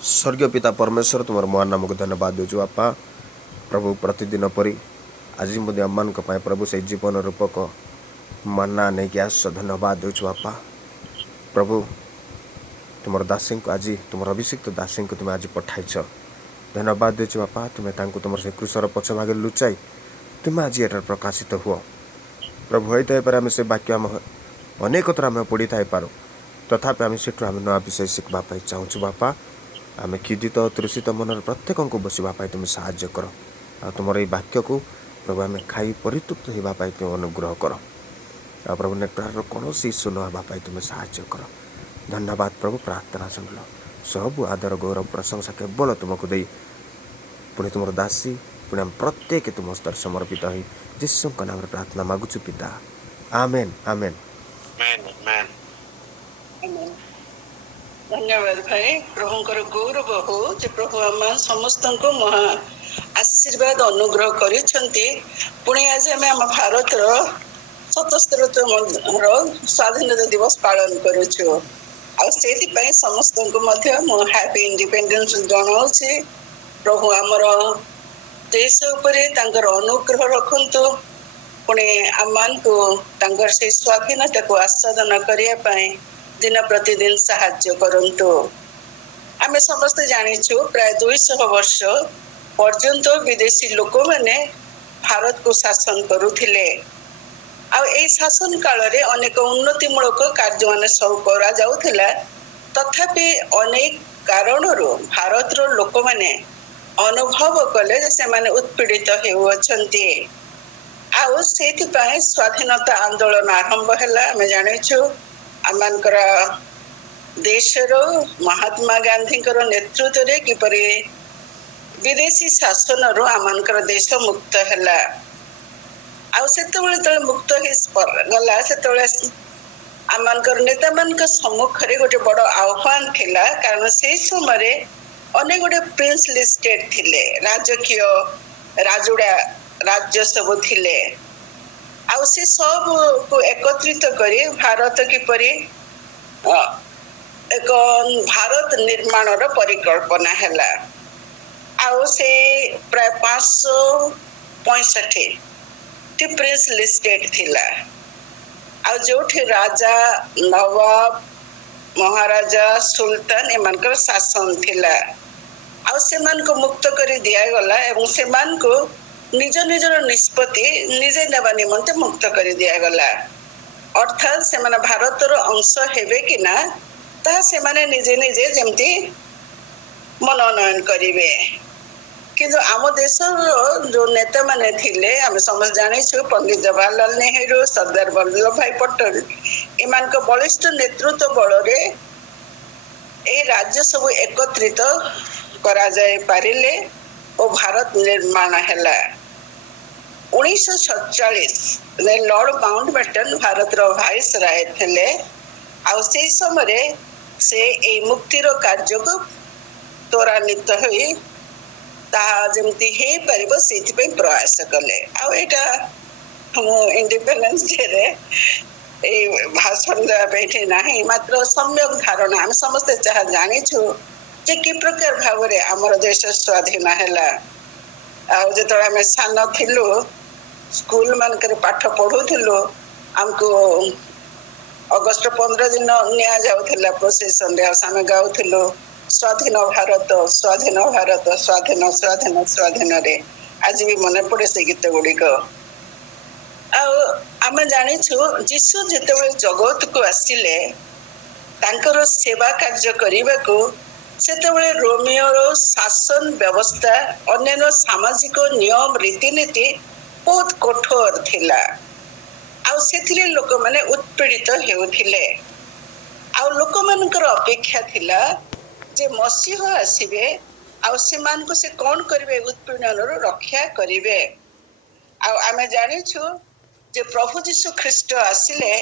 स्वर्गीय पिता परमेश्वर तुम महान नाम को धन्यवाद देचु बापा। प्रभु प्रतिदिन परी आज आम प्रभु से जीवन रूपक मन्ना नहीं कि आस धन्यवाद देचु बापा। प्रभु तुम दासी को आज तुम अभिषिक्त दासी को तुम आज पठाइछ, धन्यवाद देचु बापा। तुम्हें तुम से क्रूसर पछ भागे लुचाई तुम आज एटार प्रकाशित हुआ प्रभु। होता है आम से वाक्य आम अनेक थर आम पढ़ी था पार, तथापि आम से नुआ विषय शिखवाई चाहूँ बापा। आम खिदित तृषित मनर प्रत्येक को बसवाई तुम साहाଯ୍य कर। आ तुम ये वाक्य को प्रभु आम खाई परितृप्त होगापाई तुम अनुग्रह कर। आ प्रभु नेटवर्क कौन इश्यू नापाई तुम साहाଯ୍य कर। धन्यवाद प्रभु, प्रार्थना शुणल। सब आदर गौरव प्रशंसा केवल तुमको दे पुणी तुम दासी पुणी आम प्रत्येक तुम स्तर समर्पित हो जीशु नाम प्रार्थना मागुचु पिता, आमेन आमेन। धन्यवाद भाई। प्रभुंकर गौरव हो जे प्रभु आम समस्त को महा आशीर्वाद अनुग्रह करिसेंती। पुणी आज आम भारत 77तम स्वाधीनता दिवस पालन करूछु। आ समस्त को हैप्पी इंडिपेंडेंस जनाऊँ। प्रभु आमर देश उपरे तांकर अनुग्रह रखंतु। पुणी आम को तांकर से स्वाधीनता को आस्वादन करने दिन प्रतिदिन साहाଯ୍य करंतु। आम समस्त जानिछु प्राय 200 वर्ष पर्यंत विदेशी लोक माने भारत को शासन करुथिले। आ ए शासन काल रे अनेक उन्नतिमूलक कार्य माने सब करा जाउथिला। तथापि अनेक कारणरू भारत रो लोक माने अनुभव कले जे से माने उत्पीड़ित हेउछंती। आ सेति पय स्वाधीनता आंदोलन आरंभ हला। आम जानिछु आमनकर देशर महात्मा गांधी नेतृत्व रे किपरि विदेशी शासन रो आमनकर देश मुक्त हला। आ सेतबेले मुक्त गला सेतबेले आमनकर नेता मानक सम्मुख रे गोटे बड़ आह्वान थिला। कारण से समय अनेक गोटे प्रिंसली स्टेट थिले, राजकीय राजुड़ा राज्य सब थिले। आ से सब को एकत्रित करी भारत किपरि एक भारत निर्माण परिकल्पना हैला। आ से प्राय 565 प्रिंसली स्टेट थिला। आ जोठी राजा, नवाब, महाराजा, सुल्तान एमानकर शासन थिला। आ सेमान को मुक्त करी दिया गला एवं सेमान को निज निजर निष्पत्ति निजे नेबा निमंते मुक्त कर दिया गला। अर्थात से माने भारतर अंश हेबे कि ना ता से माने निजे निजे जेमती मनोनयन करिवे। किंतु आम देश जो नेता माने थिले आम समझ जानिछु पंडित जवाहरलाल नेहरू, सरदार वल्लभ भाई पटेल एमान को बलिष्ठ नेतृत्व बल रे ए राज्य सब एकत्रित करा जाय पारिले ओ भारत निर्माण हैला। 1947 लॉर्ड माउंटबेटन भारत रो वाइस राय थे। आ से समय से ए मुक्तिर कार्य को त्वरान्वित हुई जमती हे परिबो सेति पे प्रयास कले। आ एटा हम इंडिपेंडेंस डे रे ए भाषण दे बैठे नाही, मात्र सम्यक धारणा हम समस्त चाह जानि छु जे कि प्रकार भाव रे हमर देश स्वाधीन हैला। आ जेतरा में सान थिलु स्कूल मानकर पाठ पढ़ुथिलु हमको अगस्त 15 दिन निया जाउथिला प्रोसेसन रे। आमे गाउथिलु स्वाधीन भारत स्वाधीन भारत स्वाधीन स्वाधीन स्वाधीन रे। आज भी मने पड़े से गीत गुड़िक। आम जानिछु जीशु जेतेबेले जगत को आसिले तांकर सेवा कार्य करिबा को सेतेबेले रोमियो शासन व्यवस्था अन्य सामाजिक नियम रीतिनीति बहुत कठोर थिला। आ सेथिरे लोक माने उत्पीड़ित हेउथिले। आ लोक मानकर अपेक्षा थिला जे मसीह आसीबे आ सेमान को से कोन करिवे उत्पीड़न रो रक्षा करिवे। आ आमे जानिछु जे प्रभु यीशु ख्रीष्ट आसिले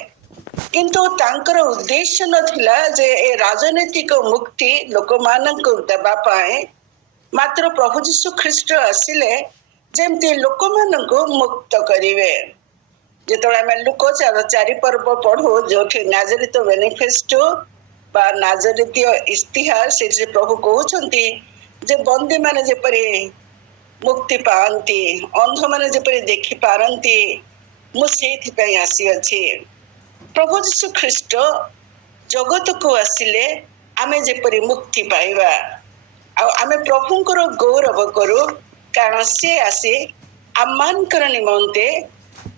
किंतु तांकर उद्देश्य नथिला जे ए राजनीतिक मुक्ति लोक मानक देबा पाए, मात्र प्रभु यीशु ख्रीष्ट आसिले जेमती लोक मानक मुक्त करिवे। जेतबेले आमे लुक 4 पर्व पढ़ू जो नाजरीत मैनिफेस्टो ବା ନାଜରିତୀୟ ଇସ୍ତିହାର ସେଠି ପ୍ରଭୁ କହୁଛନ୍ତି ଯେ ବନ୍ଦୀମାନେ ଯେପରି ମୁକ୍ତି ପାଆନ୍ତି, ଅନ୍ଧମାନେ ଯେପରି ଦେଖିପାରନ୍ତି, ମୁଁ ସେଇଥିପାଇଁ ଆସିଅଛି। ପ୍ରଭୁ ଯୀଶୁ ଖ୍ରୀଷ୍ଟ ଜଗତକୁ ଆସିଲେ ଆମେ ଯେପରି ମୁକ୍ତି ପାଇବା, ଆଉ ଆମେ ପ୍ରଭୁଙ୍କର ଗୌରବ କରୁ, କାରଣ ସେ ଆସି ଆମମାନଙ୍କର ନିମନ୍ତେ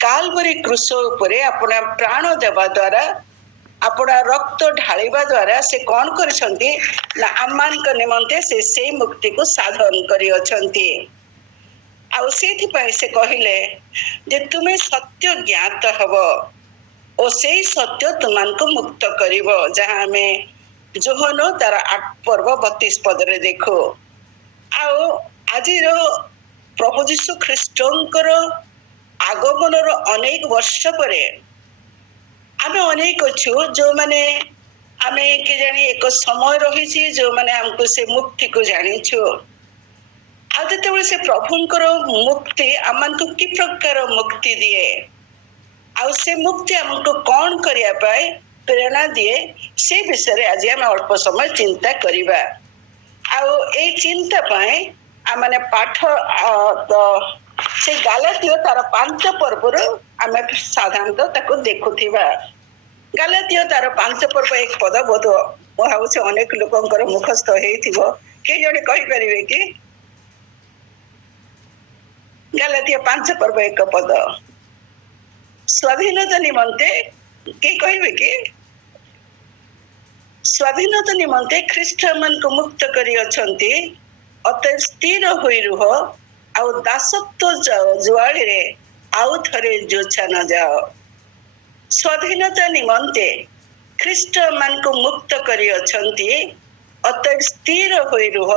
କାଲବରୀ କ୍ରୁଶ ଉପରେ ଆପଣା ପ୍ରାଣ ଦେବା ଦ୍ୱାରା, ଆପଣା ରକ୍ତ ଢାଳିବା ଦ୍ୱାରା ସେ କ'ଣ କରିଛନ୍ତି ନା ଆମମାନଙ୍କ ନିମନ୍ତେ ସେ ସେଇ ମୁକ୍ତିକୁ ସାଧନ କରିଅଛନ୍ତି। ଆଉ ସେଇଥିପାଇଁ ସେ କହିଲେ ଯେ ତୁମେ ସତ୍ୟ ଜ୍ଞାତ ହବ ଓ ସେଇ ସତ୍ୟ ତୁମମାନଙ୍କୁ ମୁକ୍ତ କରିବ, ଯାହା ଆମେ ଯୋହନ ତାର 8:32 ଦେଖୁ। ଆଉ ଆଜିର ପ୍ରଭୁ ଯୀଶୁ ଖ୍ରୀଷ୍ଟଙ୍କର ଆଗମନର ଅନେକ ବର୍ଷ ପରେ ଆମେ ଅନେକ ଅଛୁ ଯୋଉମାନେ ଆମେ କେଜାଣି ଏକ ସମୟ ରହିଛି ଯୋଉମାନେ ଆମକୁ ସେ ମୁକ୍ତିକୁ ଜାଣିଛୁ। ଆଉ ଯେତେବେଳେ ସେ ପ୍ରଭୁଙ୍କର ମୁକ୍ତି ଆମମାନଙ୍କୁ କି ପ୍ରକାର ମୁକ୍ତି ଦିଏ, ଆଉ ସେ ମୁକ୍ତି ଆମକୁ କ'ଣ କରିବା ପାଇଁ ପ୍ରେରଣା ଦିଏ, ସେ ବିଷୟରେ ଆଜି ଆମେ ଅଳ୍ପ ସମୟ ଚିନ୍ତା କରିବା। ଆଉ ଏଇ ଚିନ୍ତା ପାଇଁ ଆମେ ପାଠ ସେ ଗାଲାତୀୟ ତାର 5 ପର୍ବରୁ ଆମେ ସାଧାରଣତଃ ତାକୁ ଦେଖୁଥିବା। ଗାଲାତୀୟ ତାର 5 ପର୍ବ 1 ପଦ ବୋଧ ମୁଁ ଭାବୁଛି ଅନେକ ଲୋକଙ୍କର ମୁଖସ୍ଥ ହେଇଥିବ, କିଏ ଜଣେ କହିପାରିବେ କି? ଗାଲାତୀୟ 5 ପର୍ବ 1 ପଦ। ସ୍ୱାଧୀନତା ନିମନ୍ତେ କିଏ କହିବେ କି? ସ୍ୱାଧୀନତା ନିମନ୍ତେ ଖ୍ରୀଷ୍ଟ ମାନଙ୍କୁ ମୁକ୍ତ କରିଅଛନ୍ତି, ଅତଏବ ସ୍ଥିର ହୋଇ ରୁହ, ଆଉ ଦାସତ୍ୱ ଜୁଆଳିରେ ଆଉ ଥରେ ଜୋଛା ନ ଯାଅ। ସ୍ୱାଧୀନତା ନିମନ୍ତେ ଖ୍ରୀଷ୍ଟ ମାନଙ୍କୁ ମୁକ୍ତ କରିଅଛନ୍ତି, ଅତଏବ ସ୍ଥିର ହୋଇ ରୁହ,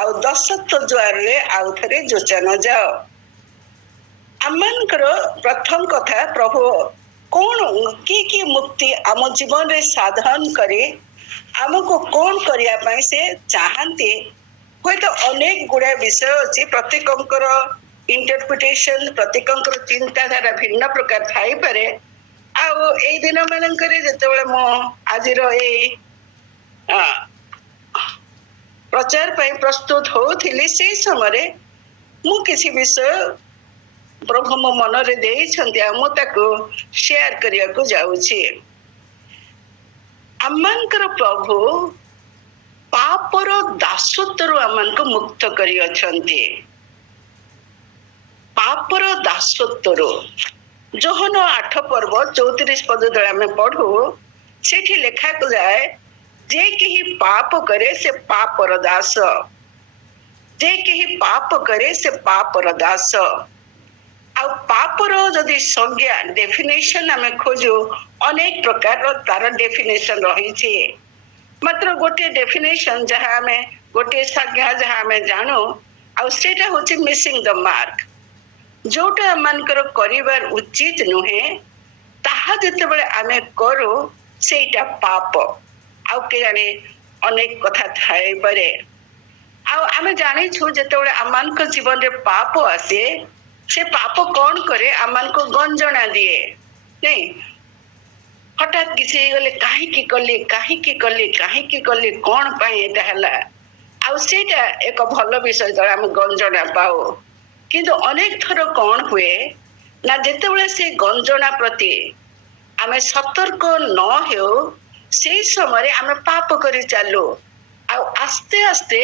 ଆଉ ଦାସତ୍ୱ ଜୁଆଳିରେ ଆଉ ଥରେ ଜୋଛା ନ ଯାଅ। ଆମମାନଙ୍କର ପ୍ରଥମ କଥା, ପ୍ରଭୁ କ'ଣ କି ମୁକ୍ତି ଆମ ଜୀବନରେ ସାଧନ କରି ଆମକୁ କ'ଣ କରିବା ପାଇଁ ସେ ଚାହାନ୍ତି? ହୁଏତ ଅନେକ ଗୁଡ଼ାଏ ବିଷୟ ଅଛି, ପ୍ରତ୍ୟେକଙ୍କର ଇଣ୍ଟରପ୍ରିଟେସନ, ପ୍ରତ୍ୟେକଙ୍କର ଚିନ୍ତାଧାରା ଭିନ୍ନ ପ୍ରକାର ଥାଇପାରେ। ଆଉ ଏଇ ଦିନ ମାନଙ୍କରେ ଯେତେବେଳେ ମୁଁ ଆଜିର ଏଇ ପ୍ରଚାର ପାଇଁ ପ୍ରସ୍ତୁତ ହଉଥିଲି, ସେଇ ସମୟରେ ମୁଁ କିଛି ବିଷୟ ପ୍ରଭୁ ମୋ ମନରେ ଦେଇଛନ୍ତି, ଆଉ ମୁଁ ତାକୁ ସେୟାର କରିବାକୁ ଯାଉଛି। ଆମମାନଙ୍କର ପ୍ରଭୁ ପାପର ଦାସତ୍ୱରୁ ଆମମାନଙ୍କୁ ମୁକ୍ତ କରିଅଛନ୍ତି। ପାପର ଦାସତ୍ୱରୁ ଯୋହନ 8 ପର୍ବ 34 ପଦ ଯେତେବେଳେ ଆମେ ପଢୁ, ସେଠି ଲେଖାଯାଏ ଯେ କେହି ପାପ କରେ ସେ ପାପର ଦାସ, ଯେ କେହି ପାପ କରେ ସେ ପାପର ଦାସ। ଆଉ ପାପର ଯଦି ସଂଜ୍ଞା ଡେଫିନେସନ ଆମେ ଖୋଜୁ, ଅନେକ ପ୍ରକାରର ତାର ଡେଫିନେସନ ରହିଛି। ମାତ୍ର ଗୋଟିଏ ଡେଫିନେସନ ଯାହା ଆମେ ଗୋଟିଏ ସଂଜ୍ଞା ଯାହା ଆମେ ଜାଣୁ, ଆଉ ସେଇଟା ହଉଛି ମିସିଂ ଦ ମାର୍କ। ଯୋଉଟା ଆମମାନଙ୍କର କରିବାର ଉଚିତ ନୁହେଁ, ତାହା ଯେତେବେଳେ ଆମେ କରୁ ସେଇଟା ପାପ। ଆଉ କେଜାଣି ଅନେକ କଥା ଥାଇପାରେ। ଆଉ ଆମେ ଜାଣିଛୁ ଯେତେବେଳେ ଆମମାନଙ୍କ ଜୀବନରେ ପାପ ଆସେ, ସେ ପାପ କ'ଣ କରେ? ଆମମାନଙ୍କୁ ଗଞ୍ଜଣା ଦିଏ, ନାଇଁ? ହଠାତ୍ କିଛି ହେଇଗଲେ କାହିଁକି କଲି, କାହିଁକି କଲି, କାହିଁକି କଲି, କ'ଣ ପାଇଁ ଏଇଟା ହେଲା? ଆଉ ସେଇଟା ଏକ ଭଲ ବିଷୟ ଯେତେବେଳେ ଆମେ ଗଞ୍ଜଣା ପାଉ। କିନ୍ତୁ ଅନେକ ଥର କ'ଣ ହୁଏ ନା, ଯେତେବେଳେ ସେ ଗଞ୍ଜଣା ପ୍ରତି ଆମେ ସତର୍କ ନ ହେଉ, ସେଇ ସମୟରେ ଆମେ ପାପ କରି ଚାଲୁ। ଆଉ ଆସ୍ତେ ଆସ୍ତେ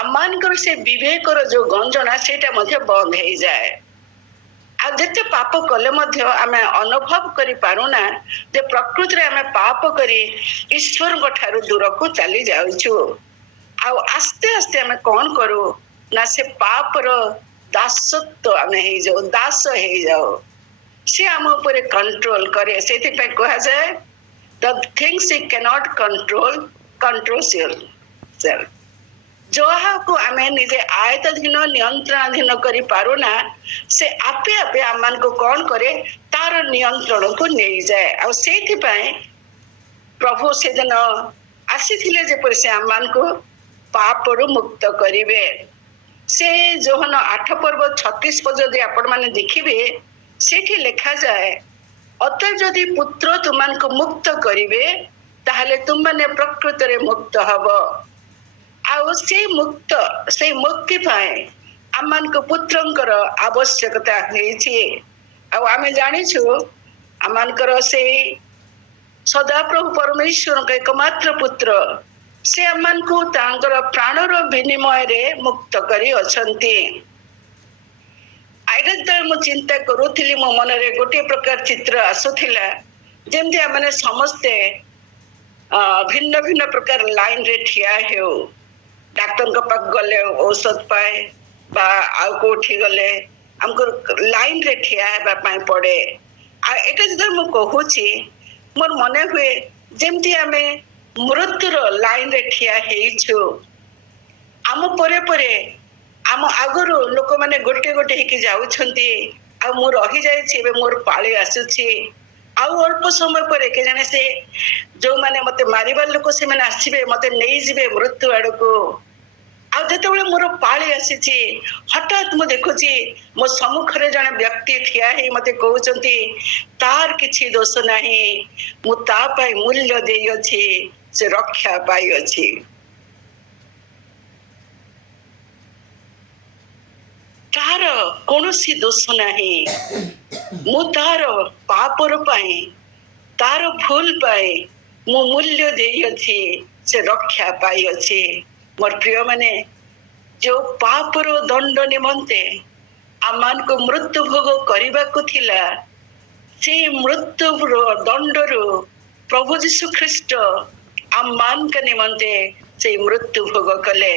ଆମମାନଙ୍କର ସେ ବିବେକର ଯୋଉ ଗଞ୍ଜଣା, ସେଇଟା ମଧ୍ୟ ବନ୍ଦ ହେଇଯାଏ। ଆଉ ଯେତେ ପାପ କଲେ ମଧ୍ୟ ଆମେ ଅନୁଭବ କରିପାରୁନା ଯେ ପ୍ରକୃତିରେ ଆମେ ପାପ କରି ଈଶ୍ୱରଙ୍କ ଠାରୁ ଦୂରକୁ ଚାଲି ଯାଉଛୁ। ଆଉ ଆସ୍ତେ ଆସ୍ତେ ଆମେ କ'ଣ କରୁ ନା, ସେ ପାପର ଦାସତ୍ୱ ଆମେ ହେଇଯାଉ, ଦାସ ହେଇଯାଉ। ସେ ଆମ ଉପରେ କଣ୍ଟ୍ରୋଲ କରେ। ସେଥିପାଇଁ କୁହାଯାଏ the things you cannot control controls yourself। ଯାହାକୁ ଆମେ ନିଜେ ଆୟତ୍ତାଧୀନ ନିୟନ୍ତ୍ରଣାଧୀନ କରିପାରୁନା, ସେ ଆପେ ଆପେ ଆମମାନଙ୍କୁ କ'ଣ କରେ? ତାର ନିୟନ୍ତ୍ରଣକୁ ନେଇଯାଏ। ଆଉ ସେଇଥିପାଇଁ ପ୍ରଭୁ ସେଦିନ ଆସିଥିଲେ ଯେପରି ସେ ଆମମାନଙ୍କୁ ପାପରୁ ମୁକ୍ତ କରିବେ। ସେ ଯୋହନ 8 ପର୍ବ 36 ପଦ ଯଦି ଆପଣମାନେ ଦେଖିବେ, ସେଠି ଲେଖାଯାଏ, ଅତଏବ ଯଦି ପୁତ୍ର ତୁମମାନଙ୍କୁ ମୁକ୍ତ କରିବେ, ତାହେଲେ ତୁମମାନେ ପ୍ରକୃତରେ ମୁକ୍ତ ହବ। ଆଉ ସେଇ ମୁକ୍ତି ପାଇଁ ଆମମାନଙ୍କୁ ପୁତ୍ରଙ୍କର ଆବଶ୍ୟକତା ହେଇଛି। ଆଉ ଆମେ ଜାଣିଛୁ ଆମମାନଙ୍କର ସେଇ ସଦାପ୍ରଭୁ ପରମେଶ୍ୱରଙ୍କ ଏକମାତ୍ର ପୁତ୍ର ସେ ଆମମାନଙ୍କୁ ତାଙ୍କର ପ୍ରାଣର ବିନିମୟରେ ମୁକ୍ତ କରି ଅଛନ୍ତି। ଏଇଟା ଯେତେବେଳେ ମୁଁ ଚିନ୍ତା କରୁଥିଲି ମୋ ମନରେ ଗୋଟିଏ ପ୍ରକାର ଚିତ୍ର ଆସୁଥିଲା, ଯେମିତି ଆମେ ସମସ୍ତେ ଭିନ୍ନ ଭିନ୍ନ ପ୍ରକାର ଲାଇନରେ ଠିଆ ହେଉ, ଡାକ୍ତରଙ୍କ ପାଖକୁ ଗଲେ ଔଷଧ ପାଏ ବା ଆଉ କୋଉଠି ଗଲେ ଆମକୁ ଲାଇନରେ ଠିଆ ହେବା ପାଇଁ ପଡେ। ଆଉ ଏଇଟା ଯେତେବେଳେ ମୁଁ କହୁଛି ମୋର ମନେ ହୁଏ ଯେମିତି ଆମେ ମୃତ୍ୟୁର ଲାଇନରେ ଠିଆ ହେଇଛୁ। ଆମ ପରେ ପରେ ଆମ ଆଗରୁ ଲୋକମାନେ ଗୋଟେ ଗୋଟେ ହେଇକି ଯାଉଛନ୍ତି, ଆଉ ମୁଁ ରହିଯାଇଛି, ଏବେ ମୋର ପାଳି ଆସୁଛି। ଆଉ ଅଳ୍ପ ସମୟ ପରେ କେଜାଣେ ସେ ଯୋଉମାନେ ମତେ ମାରିବା ଲୋକ ସେମାନେ ଆସିବେ, ମତେ ନେଇଯିବେ ମୃତ୍ୟୁ ଆଡକୁ। ଆଉ ଯେତେବେଳେ ମୋର ପାଳି ଆସିଛି ହଠାତ୍ ମୁଁ ଦେଖୁଛି ମୋ ସମ୍ମୁଖରେ ଜଣେ ବ୍ୟକ୍ତି ଠିଆ ହେଇ ମତେ କହୁଛନ୍ତି ତାର କିଛି ଦୋଷ ନାହିଁ, ମୁଁ ତା ପାଇଁ ମୂଲ୍ୟ ଦେଇଅଛି, ସେ ରକ୍ଷା ପାଇଅଛି। ତାର କୌଣସି ଦୋଷ ନାହିଁ, ମୁଁ ତାର ପାପର ପାଇଁ ତାର ଭୁଲ ପାଇଁ ମୁଁ ମୂଲ୍ୟ ଦେଇଅଛି, ସେ ରକ୍ଷା ପାଇଅଛି। ମୋର ପ୍ରିୟ ମାନେ, ଯୋଉ ପାପର ଦଣ୍ଡ ନିମନ୍ତେ ଆମମାନଙ୍କୁ ମୃତ୍ୟୁ ଭୋଗ କରିବାକୁ ଥିଲା, ସେଇ ମୃତ୍ୟୁର ଦଣ୍ଡରୁ ପ୍ରଭୁ ଯୀଶୁ ଖ୍ରୀଷ୍ଟ ଆମମାନଙ୍କ ନିମନ୍ତେ ସେଇ ମୃତ୍ୟୁ ଭୋଗ କଲେ,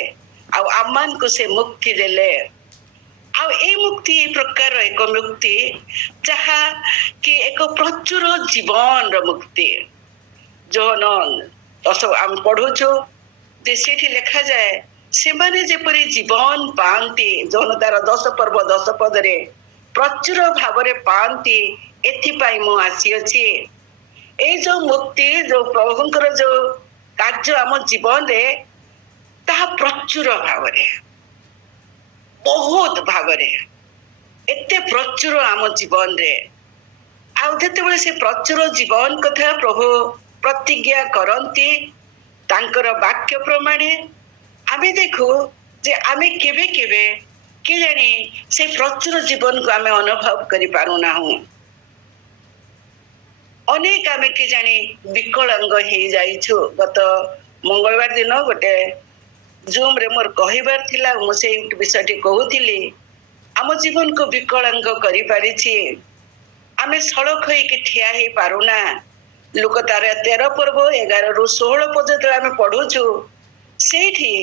ଆଉ ଆମମାନଙ୍କୁ ସେ ମୁକ୍ତି ଦେଲେ। ଆଉ ଏଇ ମୁକ୍ତି ଏଇ ପ୍ରକାର ଏକ ମୁକ୍ତି ଯାହା କି ଏକ ପ୍ରଚୁର ଜୀବନର ମୁକ୍ତି। ଯୋହନ ଆମେ ପଢୁଛୁ ଯେ ସେଠି ଲେଖାଯାଏ ସେମାନେ ଯେପରି ଜୀବନ ପାଆନ୍ତି, ଯୋହନ ତାର 10 ପର୍ବ 10 ପଦରେ ପ୍ରଚୁର ଭାବରେ ପାଆନ୍ତି, ଏଥିପାଇଁ ମୁଁ ଆସିଅଛି। ଏଇ ଯୋଉ ମୁକ୍ତି, ଯୋଉ ପ୍ରଭୁଙ୍କର ଯୋଉ କାର୍ଯ୍ୟ ଆମ ଜୀବନରେ, ତାହା ପ୍ରଚୁର ଭାବରେ, ବହୁତ ଭାବରେ, ଏତେ ପ୍ରଚୁର ଆମ ଜୀବନରେ। ଆଉ ଯେତେବେଳେ ସେ ପ୍ରଚୁର ଜୀବନ କଥା ପ୍ରଭୁ ପ୍ରତିଜ୍ଞା କରନ୍ତି ତାଙ୍କର ବାକ୍ୟ ପ୍ରମାଣେ, ଆମେ ଦେଖୁ ଯେ ଆମେ କେବେ କେବେ କେଜାଣି ସେ ପ୍ରଚୁର ଜୀବନକୁ ଆମେ ଅନୁଭବ କରିପାରୁନାହୁଁ। ଅନେକ ଆମେ କେଜାଣି ବିକଳାଙ୍ଗ ହେଇଯାଇଛୁ। ଗତ ମଙ୍ଗଳବାର ଦିନ ଗୋଟେ ଜୁମରେ ମୋର କହିବାର ଥିଲା, ମୁଁ ସେଇ ବିଷୟଟି କହୁଥିଲି। ଆମ ଜୀବନକୁ ବିକଳାଙ୍ଗ କରିପାରିଛି, ଆମେ ସଳଖ ହେଇକି ଠିଆ ହେଇ ପାରୁନା। ଲୋକ ତାର 13 ପର୍ବ 11 ରୁ 16 ପର୍ଯ୍ୟନ୍ତ ଆମେ ପଢୁଛୁ, ସେଇଠି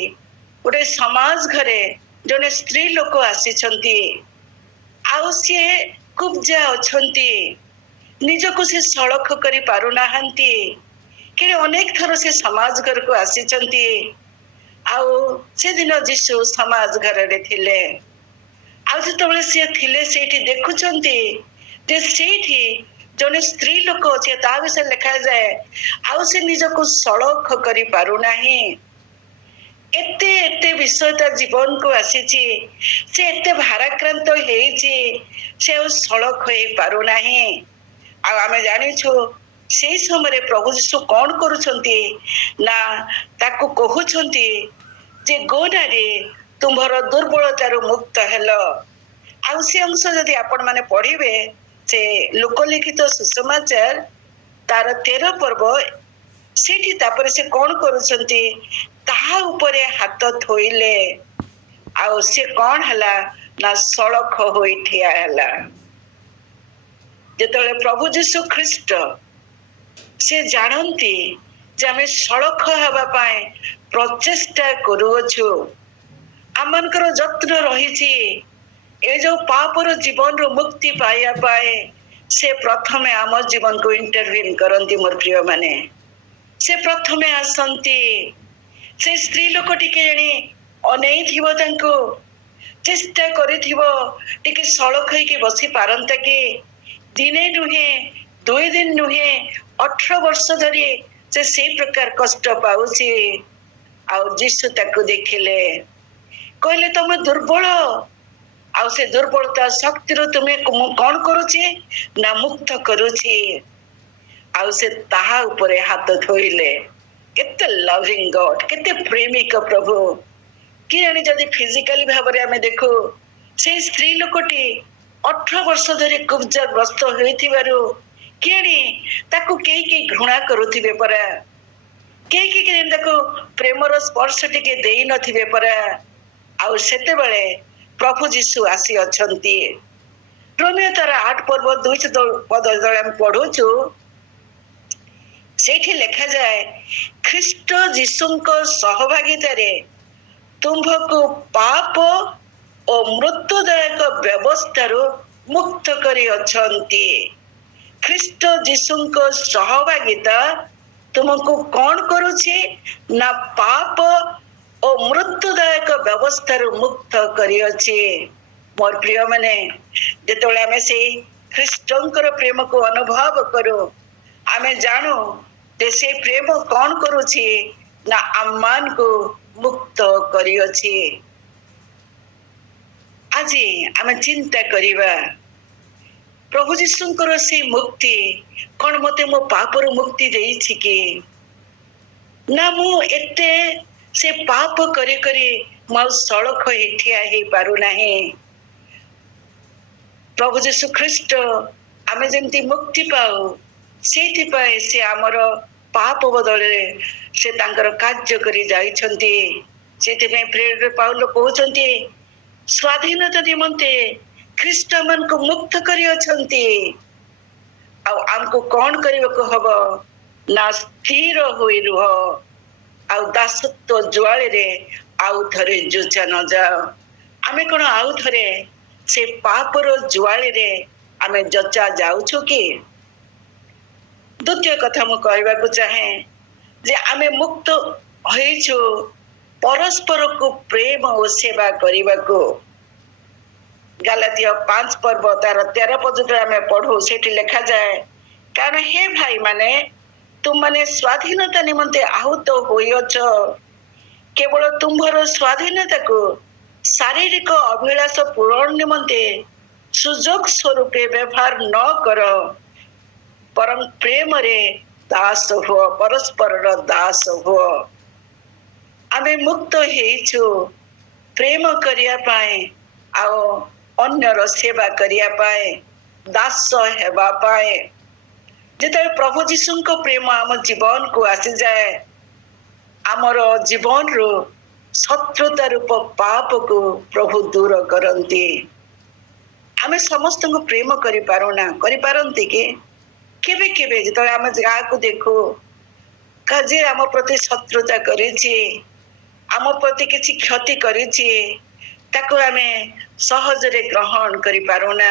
ଗୋଟେ ସମାଜ ଘରେ ଜଣେ ସ୍ତ୍ରୀ ଲୋକ ଆସିଛନ୍ତି, ଆଉ ସିଏ କୁବ୍ଜା ଅଛନ୍ତି, ନିଜକୁ ସେ ସଳଖ କରି ପାରୁନାହାନ୍ତି। କିନ୍ତୁ ଅନେକ ଥର ସେ ସମାଜ ଘରକୁ ଆସିଛନ୍ତି, ଆଉ ସେଦିନ ଯୀଶୁ ସମାଜ ଘରରେ ଥିଲେ। ଆଉ ଯେତେବେଳେ ସିଏ ଥିଲେ ସେଇଠି ଦେଖୁଛନ୍ତି ଯେ ସେଇଠି ଜଣେ ସ୍ତ୍ରୀ ଲୋକ ଅଛି, ତା ବିଷୟରେ ଲେଖାଯାଏ ଆଉ ସେ ନିଜକୁ ସଳଖ କରି ପାରୁନାହିଁ। ଏତେ ଏତେ ବିଷୟ ତା ଜୀବନକୁ ଆସିଛି, ସେ ଏତେ ଭାରାକ୍ରାନ୍ତ ହେଇଛି, ସେ ଆଉ ସଳଖ ହେଇ ପାରୁନାହିଁ। ଆଉ ଆମେ ଜାଣିଛୁ ସେଇ ସମୟରେ ପ୍ରଭୁ ଯୀଶୁ କଣ କରୁଛନ୍ତି ନା ତାକୁ କହୁଛନ୍ତି ଯେ ଗୋ ନାରୀ, ତୁମ୍ଭର ଦୁର୍ବଳତାରୁ ମୁକ୍ତ ହେଲ। ଆଉ ସେ ଅଂଶ ଯଦି ଆପଣ ମାନେ ପଢିବେ, ସେ ଲୋକଲିଖିତ ସୁସମାଚାର ତାର 13 ପର୍ବ, ସେଠି ତାପରେ ସେ କଣ କରୁଛନ୍ତି, ତାହା ଉପରେ ହାତ ଥୋଇଲେ, ଆଉ ସେ କଣ ହେଲା ନା ସଳଖ ହୋଇ ଠିଆ ହେଲା। ଯେତେବେଳେ ପ୍ରଭୁ ଯୀଶୁ ଖ୍ରୀଷ୍ଟ ସେ ଜାଣନ୍ତି ଯେ ଆମେ ସଳଖ ହେବା ପାଇଁ ପ୍ରଚେଷ୍ଟା କରୁଅଛୁ, ଆମମାନଙ୍କର ଯତ୍ନ ରହିଛି ଏ ଯୋଉ ପାପର ଜୀବନରୁ ମୁକ୍ତି ପାଇବା ପାଇଁ, ସେ ପ୍ରଥମେ ଆମ ଜୀବନକୁ ଇଣ୍ଟରଭିନ୍ କରନ୍ତି। ମୋର ପ୍ରିୟ ମାନେ, ସେ ପ୍ରଥମେ ଆସନ୍ତି। ସେ ସ୍ତ୍ରୀ ଲୋକ ଟିକେ ଜାଣି ଅନେଇଥିବ, ତାଙ୍କୁ ଚେଷ୍ଟା କରିଥିବ ଟିକେ ସଳଖ ହେଇକି ବସି ପାରନ୍ତା କି। ଦିନେ ନୁହେଁ, 2 ଦିନ ନୁହେଁ, 18 ବର୍ଷ ଧରି ସେ ସେଇ ପ୍ରକାର କଷ୍ଟ ପାଉଛି। ଆଉ ଯୀଶୁ ତାକୁ ଦେଖିଲେ, କହିଲେ ତମେ ଦୁର୍ବଳ, ଆଉ ସେ ଦୁର୍ବଳତା ଶକ୍ତିରୁ ତୁମେ ମୁଁ କଣ କରୁଛି ନା ମୁକ୍ତ କରୁଛି। ଆଉ ସେ ତାହା ଉପରେ ହାତ ଧୋଇଲେ। କେତେ ଲଭିଂ ଗଡ୍, କେତେ ପ୍ରେମିକ ପ୍ରଭୁ। କିଆଣି ଯଦି ଫିଜିକାଲି ଭାବରେ ଆମେ ଦେଖୁ, ସେଇ ସ୍ତ୍ରୀ ଲୋକଟି 18 ବର୍ଷ ଧରି କୁବ୍ଜାଗ୍ରସ୍ତ ହୋଇଥିବାରୁ କିଆଣି ତାକୁ କେହି କେହି ଘୃଣା କରୁଥିବେ ପରା, କେହି କେହି ତାକୁ ପ୍ରେମର ସ୍ପର୍ଶ ଟିକେ ଦେଇ ନଥିବେ ପରା। ଆଉ ସେତେବେଳେ ପ୍ରଭୁ ଯୀଶୁ ଆସି ଅଛନ୍ତି। ରୋମିଓ ତାର 8 ପର୍ବ 2 ପଦ ଯେତେବେଳେ ଆମେ ପଢୁଛୁ, ସେଇଠି ଲେଖାଯାଏ, ଖ୍ରୀଷ୍ଟ ଯୀଶୁଙ୍କ ସହଭାଗିତାରେ ତୁମ୍ଭକୁ ପାପ ଓ ମୃତ୍ୟୁଦାୟକ ବ୍ୟବସ୍ଥାରୁ ମୁକ୍ତ କରି ଅଛନ୍ତି। ଖ୍ରୀଷ୍ଟ ଯୀଶୁଙ୍କ ସହଭାଗିତା ତୁମକୁ କଣ କରୁଛି ନା ପାପ ଓ ମୃତ୍ୟୁଦାୟକ ବ୍ୟବସ୍ଥାରୁ ମୁକ୍ତ କରିଅଛି। ମୋର ପ୍ରିୟ ମାନେ, ଯେତେବେଳେ ଆମେ ସେଇ ଖ୍ରୀଷ୍ଟଙ୍କର ପ୍ରେମକୁ ଅନୁଭବ କରୁ, ଆମେ ଜାଣୁ ଯେ ସେ ପ୍ରେମ କଣ କରୁଛି ନା ଆମମାନଙ୍କୁ ମୁକ୍ତ କରିଅଛି। ଆଜି ଆମେ ଚିନ୍ତା କରିବା, ପ୍ରଭୁ ଯୀଶୁଙ୍କର ସେଇ ମୁକ୍ତି କଣ ମତେ ମୋ ପାପରୁ ମୁକ୍ତି ଦେଇଛି କି? ନା ମୁଁ ଏତେ ସେ ପାପ କରି କରି ମୁଁ ଆଉ ସଳଖ ହେଇ ଠିଆ ହେଇପାରୁନାହିଁ। ପ୍ରଭୁ ଯୀଶୁ ଖ୍ରୀଷ୍ଟ ଆମେ ଯେମିତି ମୁକ୍ତି ପାଉ, ସେଇଥିପାଇଁ ସେ ଆମର ପାପ ବଦଳରେ ସେ ତାଙ୍କର କାର୍ଯ୍ୟ କରି ଯାଇଛନ୍ତି। ସେଥିପାଇଁ ପ୍ରେରିତ ପାଉଲ କହୁଛନ୍ତି, ସ୍ୱାଧୀନତା ନିମନ୍ତେ ଖ୍ରୀଷ୍ଟ ଆମକୁ ମୁକ୍ତ କରିଅଛନ୍ତି। ଆଉ ଆମକୁ କଣ କରିବାକୁ ହବ ନା ସ୍ଥିର ହୋଇ ରୁହ, ଆଉ ଦାସତ୍ୱ ଜୁଆଳିରେ ଆଉ ଥରେ ଯୋଚା ନ ଯାଅ। ଆମେ କଣ ଆଉ ଥରେ ସେ ପାପର ଜୁଆଳିରେ ଆମେ ଯୋଚା ଯାଉଛୁ କି? ଦ୍ୱିତୀୟ କଥା ମୁଁ କହିବାକୁ ଚାହେଁ ଯେ ଆମେ ମୁକ୍ତ ହୋଇଛୁ ପରସ୍ପରକୁ ପ୍ରେମ ଓ ସେବା କରିବାକୁ। ଗାଲାତିୟ 5 ପର୍ବ ତାର 13 ପଦରେ ଆମେ ପଢୁ, ସେଠି ଲେଖାଯାଏ, କାରଣ ହେ ଭାଇ ମାନେ, ତୁମମାନେ ସ୍ୱାଧୀନତା ନିମନ୍ତେ ଆହୁତ ହୋଇଅଛ। କେବଳ ତୁମ୍ଭର ସ୍ୱାଧୀନତାକୁ ଶାରୀରିକ ଅଭିଳାଷ ପୂରଣ ନିମନ୍ତେ ସୁଯୋଗ ସ୍ୱରୂପେ ବ୍ୟବହାର ନ କର, ବରଂ ପ୍ରେମରେ ଦାସ ହୁଅ, ପରସ୍ପରର ଦାସ ହୁଅ। ଆମେ ମୁକ୍ତ ହେଇଛୁ ପ୍ରେମ କରିବା ପାଇଁ, ଆଉ ଅନ୍ୟର ସେବା କରିବା ପାଇଁ, ଦାସ ହେବା ପାଇଁ। ଯେତେବେଳେ ପ୍ରଭୁ ଯୀଶୁଙ୍କ ପ୍ରେମ ଆମ ଜୀବନକୁ ଆସିଯାଏ, ଆମର ଜୀବନରୁ ଶତ୍ରୁତା ରୂପ ପାପକୁ ପ୍ରଭୁ ଦୂର କରନ୍ତି। ଆମେ ସମସ୍ତଙ୍କୁ ପ୍ରେମ କରିପାରୁନା, କରିପାରନ୍ତି କି? କେବେ କେବେ ଯେତେବେଳେ ଆମେ ଯାହାକୁ ଦେଖୁ ଯେ ଆମ ପ୍ରତି ଶତ୍ରୁତା କରିଛି, ଆମ ପ୍ରତି କିଛି କ୍ଷତି କରିଛି, ତାକୁ ଆମେ ସହଜରେ ଗ୍ରହଣ କରିପାରୁନା।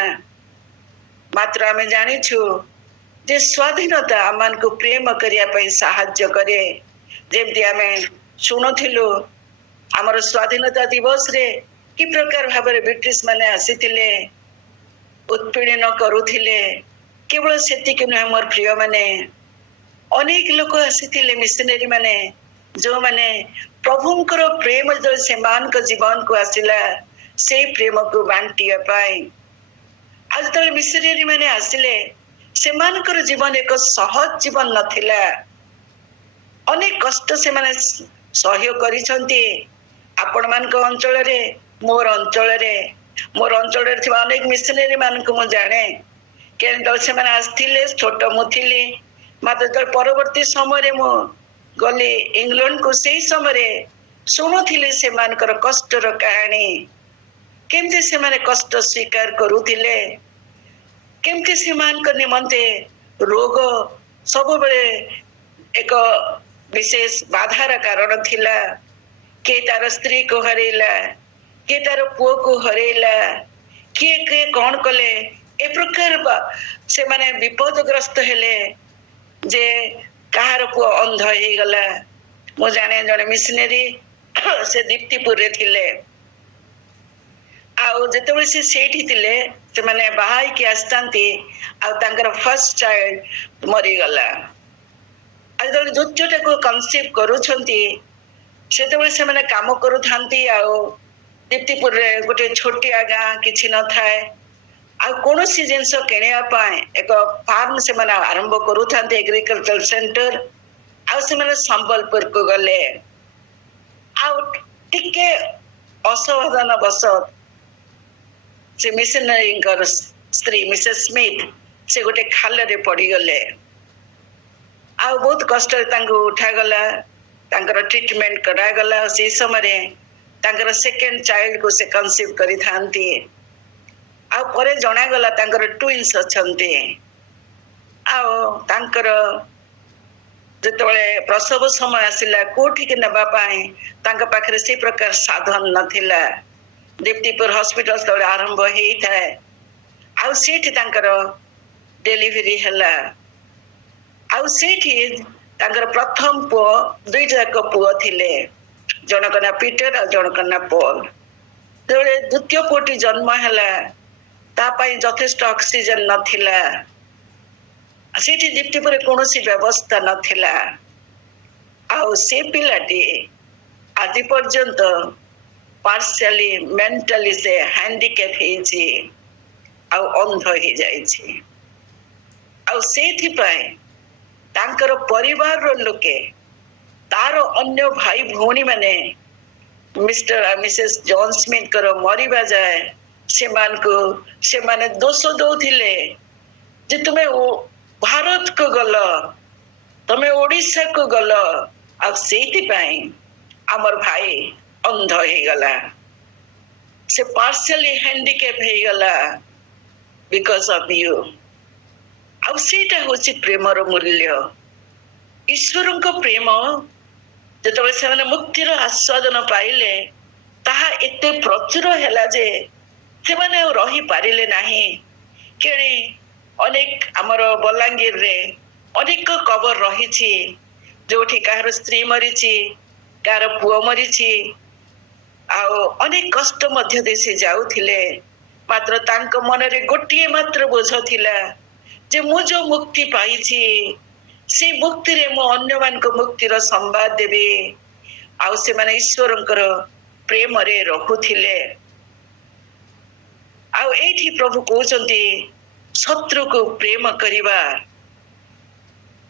ମାତ୍ର ଆମେ ଜାଣିଛୁ ଯେ ସ୍ୱାଧୀନତା ଆମମାନଙ୍କୁ ପ୍ରେମ କରିବା ପାଇଁ ସାହାଯ୍ୟ କରେ। ଯେମିତି ଆମେ ଶୁଣୁଥିଲୁ, ଆମର ସ୍ୱାଧୀନତା ଦିବସରେ କି ପ୍ରକାର ଭାବରେ ବ୍ରିଟିଶ ମାନେ ଆସିଥିଲେ, ଉତ୍ପୀଡ଼ନ କରୁଥିଲେ। କେବଳ ସେତିକି ନୁହେଁ ମୋର ପ୍ରିୟ ମାନେ, ଅନେକ ଲୋକ ଆସିଥିଲେ, ମିଶନାରୀ ମାନେ, ଯୋଉମାନେ ପ୍ରଭୁଙ୍କର ପ୍ରେମ ଯେତେବେଳେ ସେମାନଙ୍କ ଜୀବନକୁ ଆସିଲା, ସେଇ ପ୍ରେମକୁ ବାଣ୍ଟିବା ପାଇଁ। ଆଉ ଯେତେବେଳେ ମିଶନାରୀ ମାନେ ଆସିଲେ, ସେମାନଙ୍କର ଜୀବନ ଏକ ସହଜ ଜୀବନ ନଥିଲା। ଅନେକ କଷ୍ଟ ସେମାନେ ସହ୍ୟ କରିଛନ୍ତି। ଆପଣମାନଙ୍କ ଅଞ୍ଚଳରେ, ମୋର ଅଞ୍ଚଳରେ ଥିବା ଅନେକ ମିଶନାରୀ ମାନଙ୍କୁ ମୁଁ ଜାଣେ। କିନ୍ତୁ ସେମାନେ ଆସିଥିଲେ, ଛୋଟ ମୁଁ ଥିଲି। ମାତ୍ର ଯେତେବେଳେ ପରବର୍ତ୍ତୀ ସମୟରେ ମୁଁ ଗଲି ଇଂଲଣ୍ଡକୁ, ସେଇ ସମୟରେ ଶୁଣୁଥିଲି ସେମାନଙ୍କର କଷ୍ଟର କାହାଣୀ, କେମିତି ସେମାନେ କଷ୍ଟ ସ୍ୱୀକାର କରୁଥିଲେ, କେମିତି ସେମାନଙ୍କ ନିମନ୍ତେ ରୋଗ ସବୁବେଳେ ଏକ ବିଶେଷ ବାଧାର କାରଣ ଥିଲା। କିଏ ତାର ସ୍ତ୍ରୀକୁ ହରେଇଲା, କିଏ ତାର ପୁଅକୁ ହରେଇଲା, କିଏ କଣ କଲେ, ଏ ପ୍ରକାର ସେମାନେ ବିପଦଗ୍ରସ୍ତ ହେଲେ ଯେ କାହାର ପୁଅ ଅନ୍ଧ ହେଇଗଲା। ମୁଁ ଜାଣେ ଜଣେ ମିଶନାରୀ, ସେ ଦୀପ୍ତିପୁରରେ ଥିଲେ। ଆଉ ଯେତେବେଳେ ସେ ସେଇଠି ଥିଲେ, ସେମାନେ ବାହା ହେଇକି ଆସିଥାନ୍ତି, ଆଉ ତାଙ୍କର ଫାର୍ଷ୍ଟ ଚାଇଲ୍ଡ ମରିଗଲା। ଆଉ ଯେତେବେଳେ ଦ୍ୱିତୀୟଟାକୁ କନସିଭ୍ କରୁଛନ୍ତି, ସେତେବେଳେ ସେମାନେ କାମ କରୁଥାନ୍ତି। ଆଉ ଦୀପ୍ତିପୁରରେ ଗୋଟେ ଛୋଟିଆ ଗାଁ, କିଛି ନଥାଏ। ଆଉ କୌଣସି ଜିନିଷ କିଣିବା ପାଇଁ ଏକ ଫାର୍ମ ସେମାନେ ଆରମ୍ଭ କରୁଥାନ୍ତି, ଏଗ୍ରିକଲଚର ସେଣ୍ଟର। ଆଉ ସେମାନେ ସମ୍ବଲପୁରକୁ ଗଲେ। ଆଉ ଟିକେ ଅସାବଧାନ ବଶତଃ ସେ ମିଶନାରୀଙ୍କର ସ୍ତ୍ରୀ ମିସେସ୍ ସ୍ମିଥ ସେ ଗୋଟେ ଖାଲରେ ପଡିଗଲେ। ଆଉ ବହୁତ କଷ୍ଟରେ ତାଙ୍କୁ ଉଠାଗଲା, ତାଙ୍କର ଟ୍ରିଟମେଣ୍ଟ କରାଗଲା। ସେଇ ସମୟରେ ତାଙ୍କର ସେକେଣ୍ଡ ଚାଇଲ୍ଡକୁ ସେ କନସିଭ୍ କରିଥାନ୍ତି। ଆଉ ପରେ ଜଣାଗଲା ତାଙ୍କର ଟ୍ୱିନ୍ସ ଅଛନ୍ତି। ଆଉ ତାଙ୍କର ଯେତେବେଳେ ପ୍ରସବ ସମୟ ଆସିଲା କୋଉଠିକି ନେବା ପାଇଁ ତାଙ୍କ ପାଖରେ ସେ ପ୍ରକାର ସାଧନ ନଥିଲା। ଦୀପ୍ତିପୁର ହସ୍ପିଟାଲ ଯେତେବେଳେ ଆରମ୍ଭ ହେଇଥାଏ, ଆଉ ସେଇଠି ତାଙ୍କର ଡେଲିଭରି ହେଲା। ଆଉ ସେଇଠି ତାଙ୍କର ପ୍ରଥମ ପୁଅ, ଦୁଇଟା ଯାକ ପୁଅ ଥିଲେ, ଜଣକ ନା ପିଟର ଆଉ ଜଣକ ନା ପଲ୍। ଯେତେବେଳେ ଦ୍ୱିତୀୟ ପୁଅଟି ଜନ୍ମ ହେଲା, ତା ପାଇଁ ଯଥେଷ୍ଟ ଅକ୍ସିଜେନ ନଥିଲା। ସେଇଠି ଦୀପ୍ତିପୁରରେ କୌଣସି ବ୍ୟବସ୍ଥା ନଥିଲା। ଆଉ ସେ ପିଲାଟି ଆଜି ପର୍ଯ୍ୟନ୍ତ ପାର୍ସିଆଲି ମେଣ୍ଟାଲି ସେ ହ୍ୟାଣ୍ଡିକ୍ୟାପ୍ ହେଇଛି, ଆଉ ଅନ୍ଧ ହେଇଯାଇଛି। ଆଉ ସେଇଥିପାଇଁ ତାଙ୍କର ପରିବାରର ଲୋକେ, ତାର ଅନ୍ୟ ଭାଇ ଭଉଣୀ ମାନେ ମିଷ୍ଟର ଆଉ ମିସେସ୍ ଜନ୍ ସ୍ମିଥଙ୍କର ମରିବା ଯାଏ ସେମାନେ ଦୋଷ ଦଉଥିଲେ ଯେ ତୁମେ ଭାରତକୁ ଗଲ, ତମେ ଓଡିଶାକୁ ଗଲ, ଆଉ ସେଇଥିପାଇଁ ଆମର ଭାଇ ଅନ୍ଧ ହେଇଗଲା, ସେ ପାର୍ସିଆଲି ହ୍ୟାଣ୍ଡିକ୍ୟାପ୍ ହେଇଗଲା ବିକଜ ଅଫ୍ ୟୁ। ଆଉ ସେଇଟା ହଉଛି ପ୍ରେମର ମୂଲ୍ୟ। ଈଶ୍ୱରଙ୍କ ପ୍ରେମ ଯେତେବେଳେ ସେମାନେ ମୁକ୍ତିର ଆସ୍ୱାଦନ ପାଇଲେ, ତାହା ଏତେ ପ୍ରଚୁର ହେଲା ଯେ ସେମାନେ ଆଉ ରହିପାରିଲେ ନାହିଁ। କେଣେ ଅନେକ ଆମର ବଲାଙ୍ଗୀରରେ ଅନେକ କବର ରହିଛି, ଯୋଉଠି କାହାର ସ୍ତ୍ରୀ ମରିଛି, କାହାର ପୁଅ ମରିଛି। ଆଉ ଅନେକ କଷ୍ଟ ମଧ୍ୟ ଦେଇ ସେ ଯାଉଥିଲେ, ମାତ୍ର ତାଙ୍କ ମନରେ ଗୋଟିଏ ମାତ୍ର ବୋଝ ଥିଲା ଯେ ମୁଁ ଯୋଉ ମୁକ୍ତି ପାଇଛି, ସେଇ ମୁକ୍ତିରେ ମୁଁ ଅନ୍ୟମାନଙ୍କୁ ମୁକ୍ତିର ସମ୍ବାଦ ଦେବି। ଆଉ ସେମାନେ ଈଶ୍ୱରଙ୍କର ପ୍ରେମରେ ରହୁଥିଲେ। ଆଉ ଏଇଠି ପ୍ରଭୁ କହୁଛନ୍ତି ଶତ୍ରୁକୁ ପ୍ରେମ କରିବା।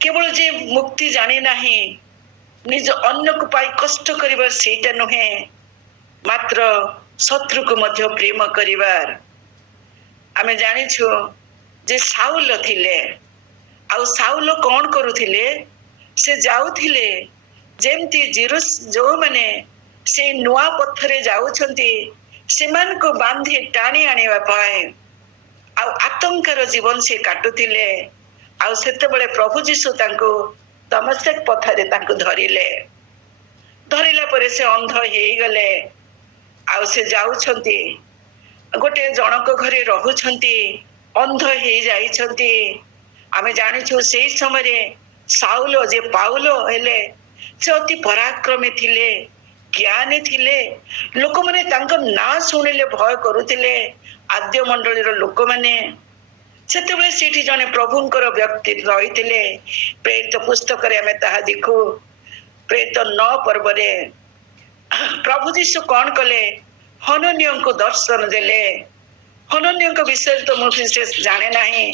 କେବଳ ଯେ ମୁକ୍ତି ଜାଣି ନାହିଁ, ନିଜ ଅନ୍ୟକୁ ପାଇଁ କଷ୍ଟ କରିବା ସେଇଟା ନୁହେଁ, ମାତ୍ର ଶତ୍ରୁକୁ ମଧ୍ୟ ପ୍ରେମ କରିବାର। ଆମେ ଜାଣିଛୁ ଯେ ସାଉଲ ଥିଲେ, ଆଉ ସାଉଲ କଣ କରୁଥିଲେ, ସେ ଯାଉଥିଲେ ଯେମିତି ଯୋଉମାନେ ସେ ନୂଆ ପଥରେ ଯାଉଛନ୍ତି ସେମାନଙ୍କୁ ବାନ୍ଧି ଟାଣି ଆଣିବା ପାଇଁ, ଆଉ ଆତଙ୍କର ଜୀବନ ସେ କାଟୁଥିଲେ। ଆଉ ସେତେବେଳେ ପ୍ରଭୁ ଯୀଶୁ ତାଙ୍କୁ ଦମସ୍କୋ ପଥରେ ତାଙ୍କୁ ଧରିଲା ପରେ ସେ ଅନ୍ଧ ହେଇଗଲେ। ଆଉ ସେ ଯାଉଛନ୍ତି, ଗୋଟେ ଜଣକ ଘରେ ରହୁଛନ୍ତି, ଅନ୍ଧ ହେଇଯାଇଛନ୍ତି। ଆମେ ଜାଣିଛୁ ସେଇ ସମୟରେ ସାଉଲ ଯେ ପାଉଲ ହେଲେ, ସେ ଅତି ପରାକ୍ରମୀ ଥିଲେ, ଜ୍ଞାନୀ ଥିଲେ। ଲୋକମାନେ ତାଙ୍କ ନାଁ ଶୁଣିଲେ ଭୟ କରୁଥିଲେ, ଆଦ୍ୟ ମଣ୍ଡଳୀର ଲୋକମାନେ। ସେତେବେଳେ ସେଇଠି ଜଣେ ପ୍ରଭୁଙ୍କର ବ୍ୟକ୍ତି ରହିଥିଲେ। ପ୍ରେରିତ ପୁସ୍ତକରେ ଆମେ ତାହା ଦେଖୁ। ପ୍ରେରିତ 9 ପର୍ବରେ ପ୍ରଭୁ ଯୀଶୁ କଣ କଲେ, ହନନ୍ୟଙ୍କୁ ଦର୍ଶନ ଦେଲେ। ହନନ୍ୟଙ୍କ ବିଷୟରେ ତ ମୁଁ ବିଶେଷ ଜାଣେ ନାହିଁ,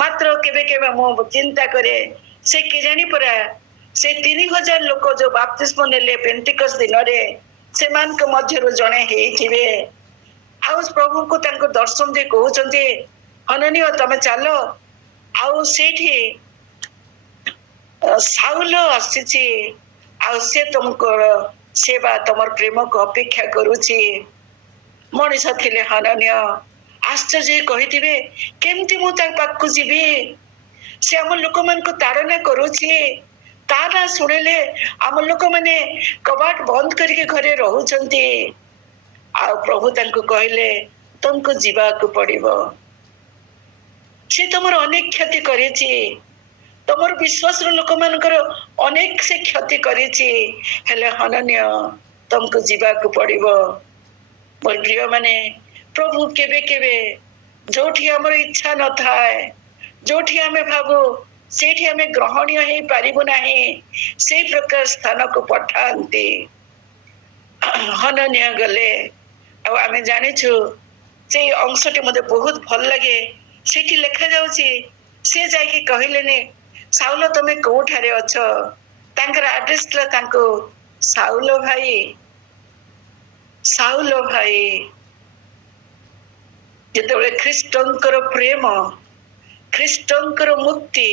ମାତ୍ର କେବେ କେବେ ମୁଁ ଚିନ୍ତା କରେ ସେ କେଜାଣି ପରା ସେ 3000 ଲୋକ ଯୋଉ ବାପ୍ତିସ୍ମ ନେଲେ ପେନ୍ତିକସ୍ ଦିନରେ, ସେମାନଙ୍କ ମଧ୍ୟରୁ ଜଣେ ହେଇଥିବେ। ଆଉ ପ୍ରଭୁଙ୍କୁ ତାଙ୍କୁ ଦର୍ଶନ ଦେଇ କହୁଛନ୍ତି, ହନନ୍ୟ ତମେ ଚାଲ, ଆଉ ସେଇଠି ସାଉଲ ଆସିଛି, ଆଉ ସେ ତମଙ୍କର ସେବା ତମର ପ୍ରେମକୁ ଅପେକ୍ଷା କରୁଛି। ମଣିଷ ଥିଲେ ହନନ୍ୟ, ଆଶ୍ଚର୍ଯ୍ୟ କହିଥିବେ କେମିତି ମୁଁ ତା ପାଖକୁ ଯିବି, ସେ ଆମ ଲୋକମାନଙ୍କୁ ତାଡନା କରୁଛି, ତା ନାଁ ଶୁଣିଲେ ଆମ ଲୋକମାନେ କବାଟ ବନ୍ଦ କରିକି ଘରେ ରହୁଛନ୍ତି। ଆଉ ପ୍ରଭୁ ତାଙ୍କୁ କହିଲେ ତମକୁ ଯିବାକୁ ପଡିବ, ସେ ତମର ଅନେକ କ୍ଷତି କରିଛି, ତମର ବିଶ୍ୱାସର ଲୋକମାନଙ୍କର ଅନେକ ସେ କ୍ଷତି କରିଛି, ହେଲେ ହନନ୍ୟ ତମକୁ ଯିବାକୁ ପଡିବ। ମୋର ପ୍ରିୟ ମାନେ, ପ୍ରଭୁ କେବେ କେବେ ଯୋଉଠି ଆମର ଇଚ୍ଛା ନଥାଏ, ଯୋଉଠି ଆମେ ଭାବୁ ସେଇଠି ଆମେ ଗ୍ରହଣୀୟ ହେଇପାରିବୁ ନାହିଁ, ସେଇ ପ୍ରକାର ସ୍ଥାନକୁ ପଠାନ୍ତି। ହନନ୍ୟ ଗଲେ, ଆଉ ଆମେ ଜାଣିଛୁ ସେଇ ଅଂଶଟି ମୋତେ ବହୁତ ଭଲ ଲାଗେ। ସେଠି ଲେଖା ଯାଉଛି, ସେ ଯାଇକି କହିଲେନି ସାଉଲ ତମେ କୋଉଠାରେ ଅଛ? ତାଙ୍କର ଆଡ୍ରେସ ଥିଲା ତାଙ୍କୁ, ସାଉଲ ଭାଇ, ସାଉଲ ଭାଇ। ଯେତେବେଳେ ଖ୍ରୀଷ୍ଟଙ୍କର ପ୍ରେମ, ଖ୍ରୀଷ୍ଟଙ୍କର ମୁକ୍ତି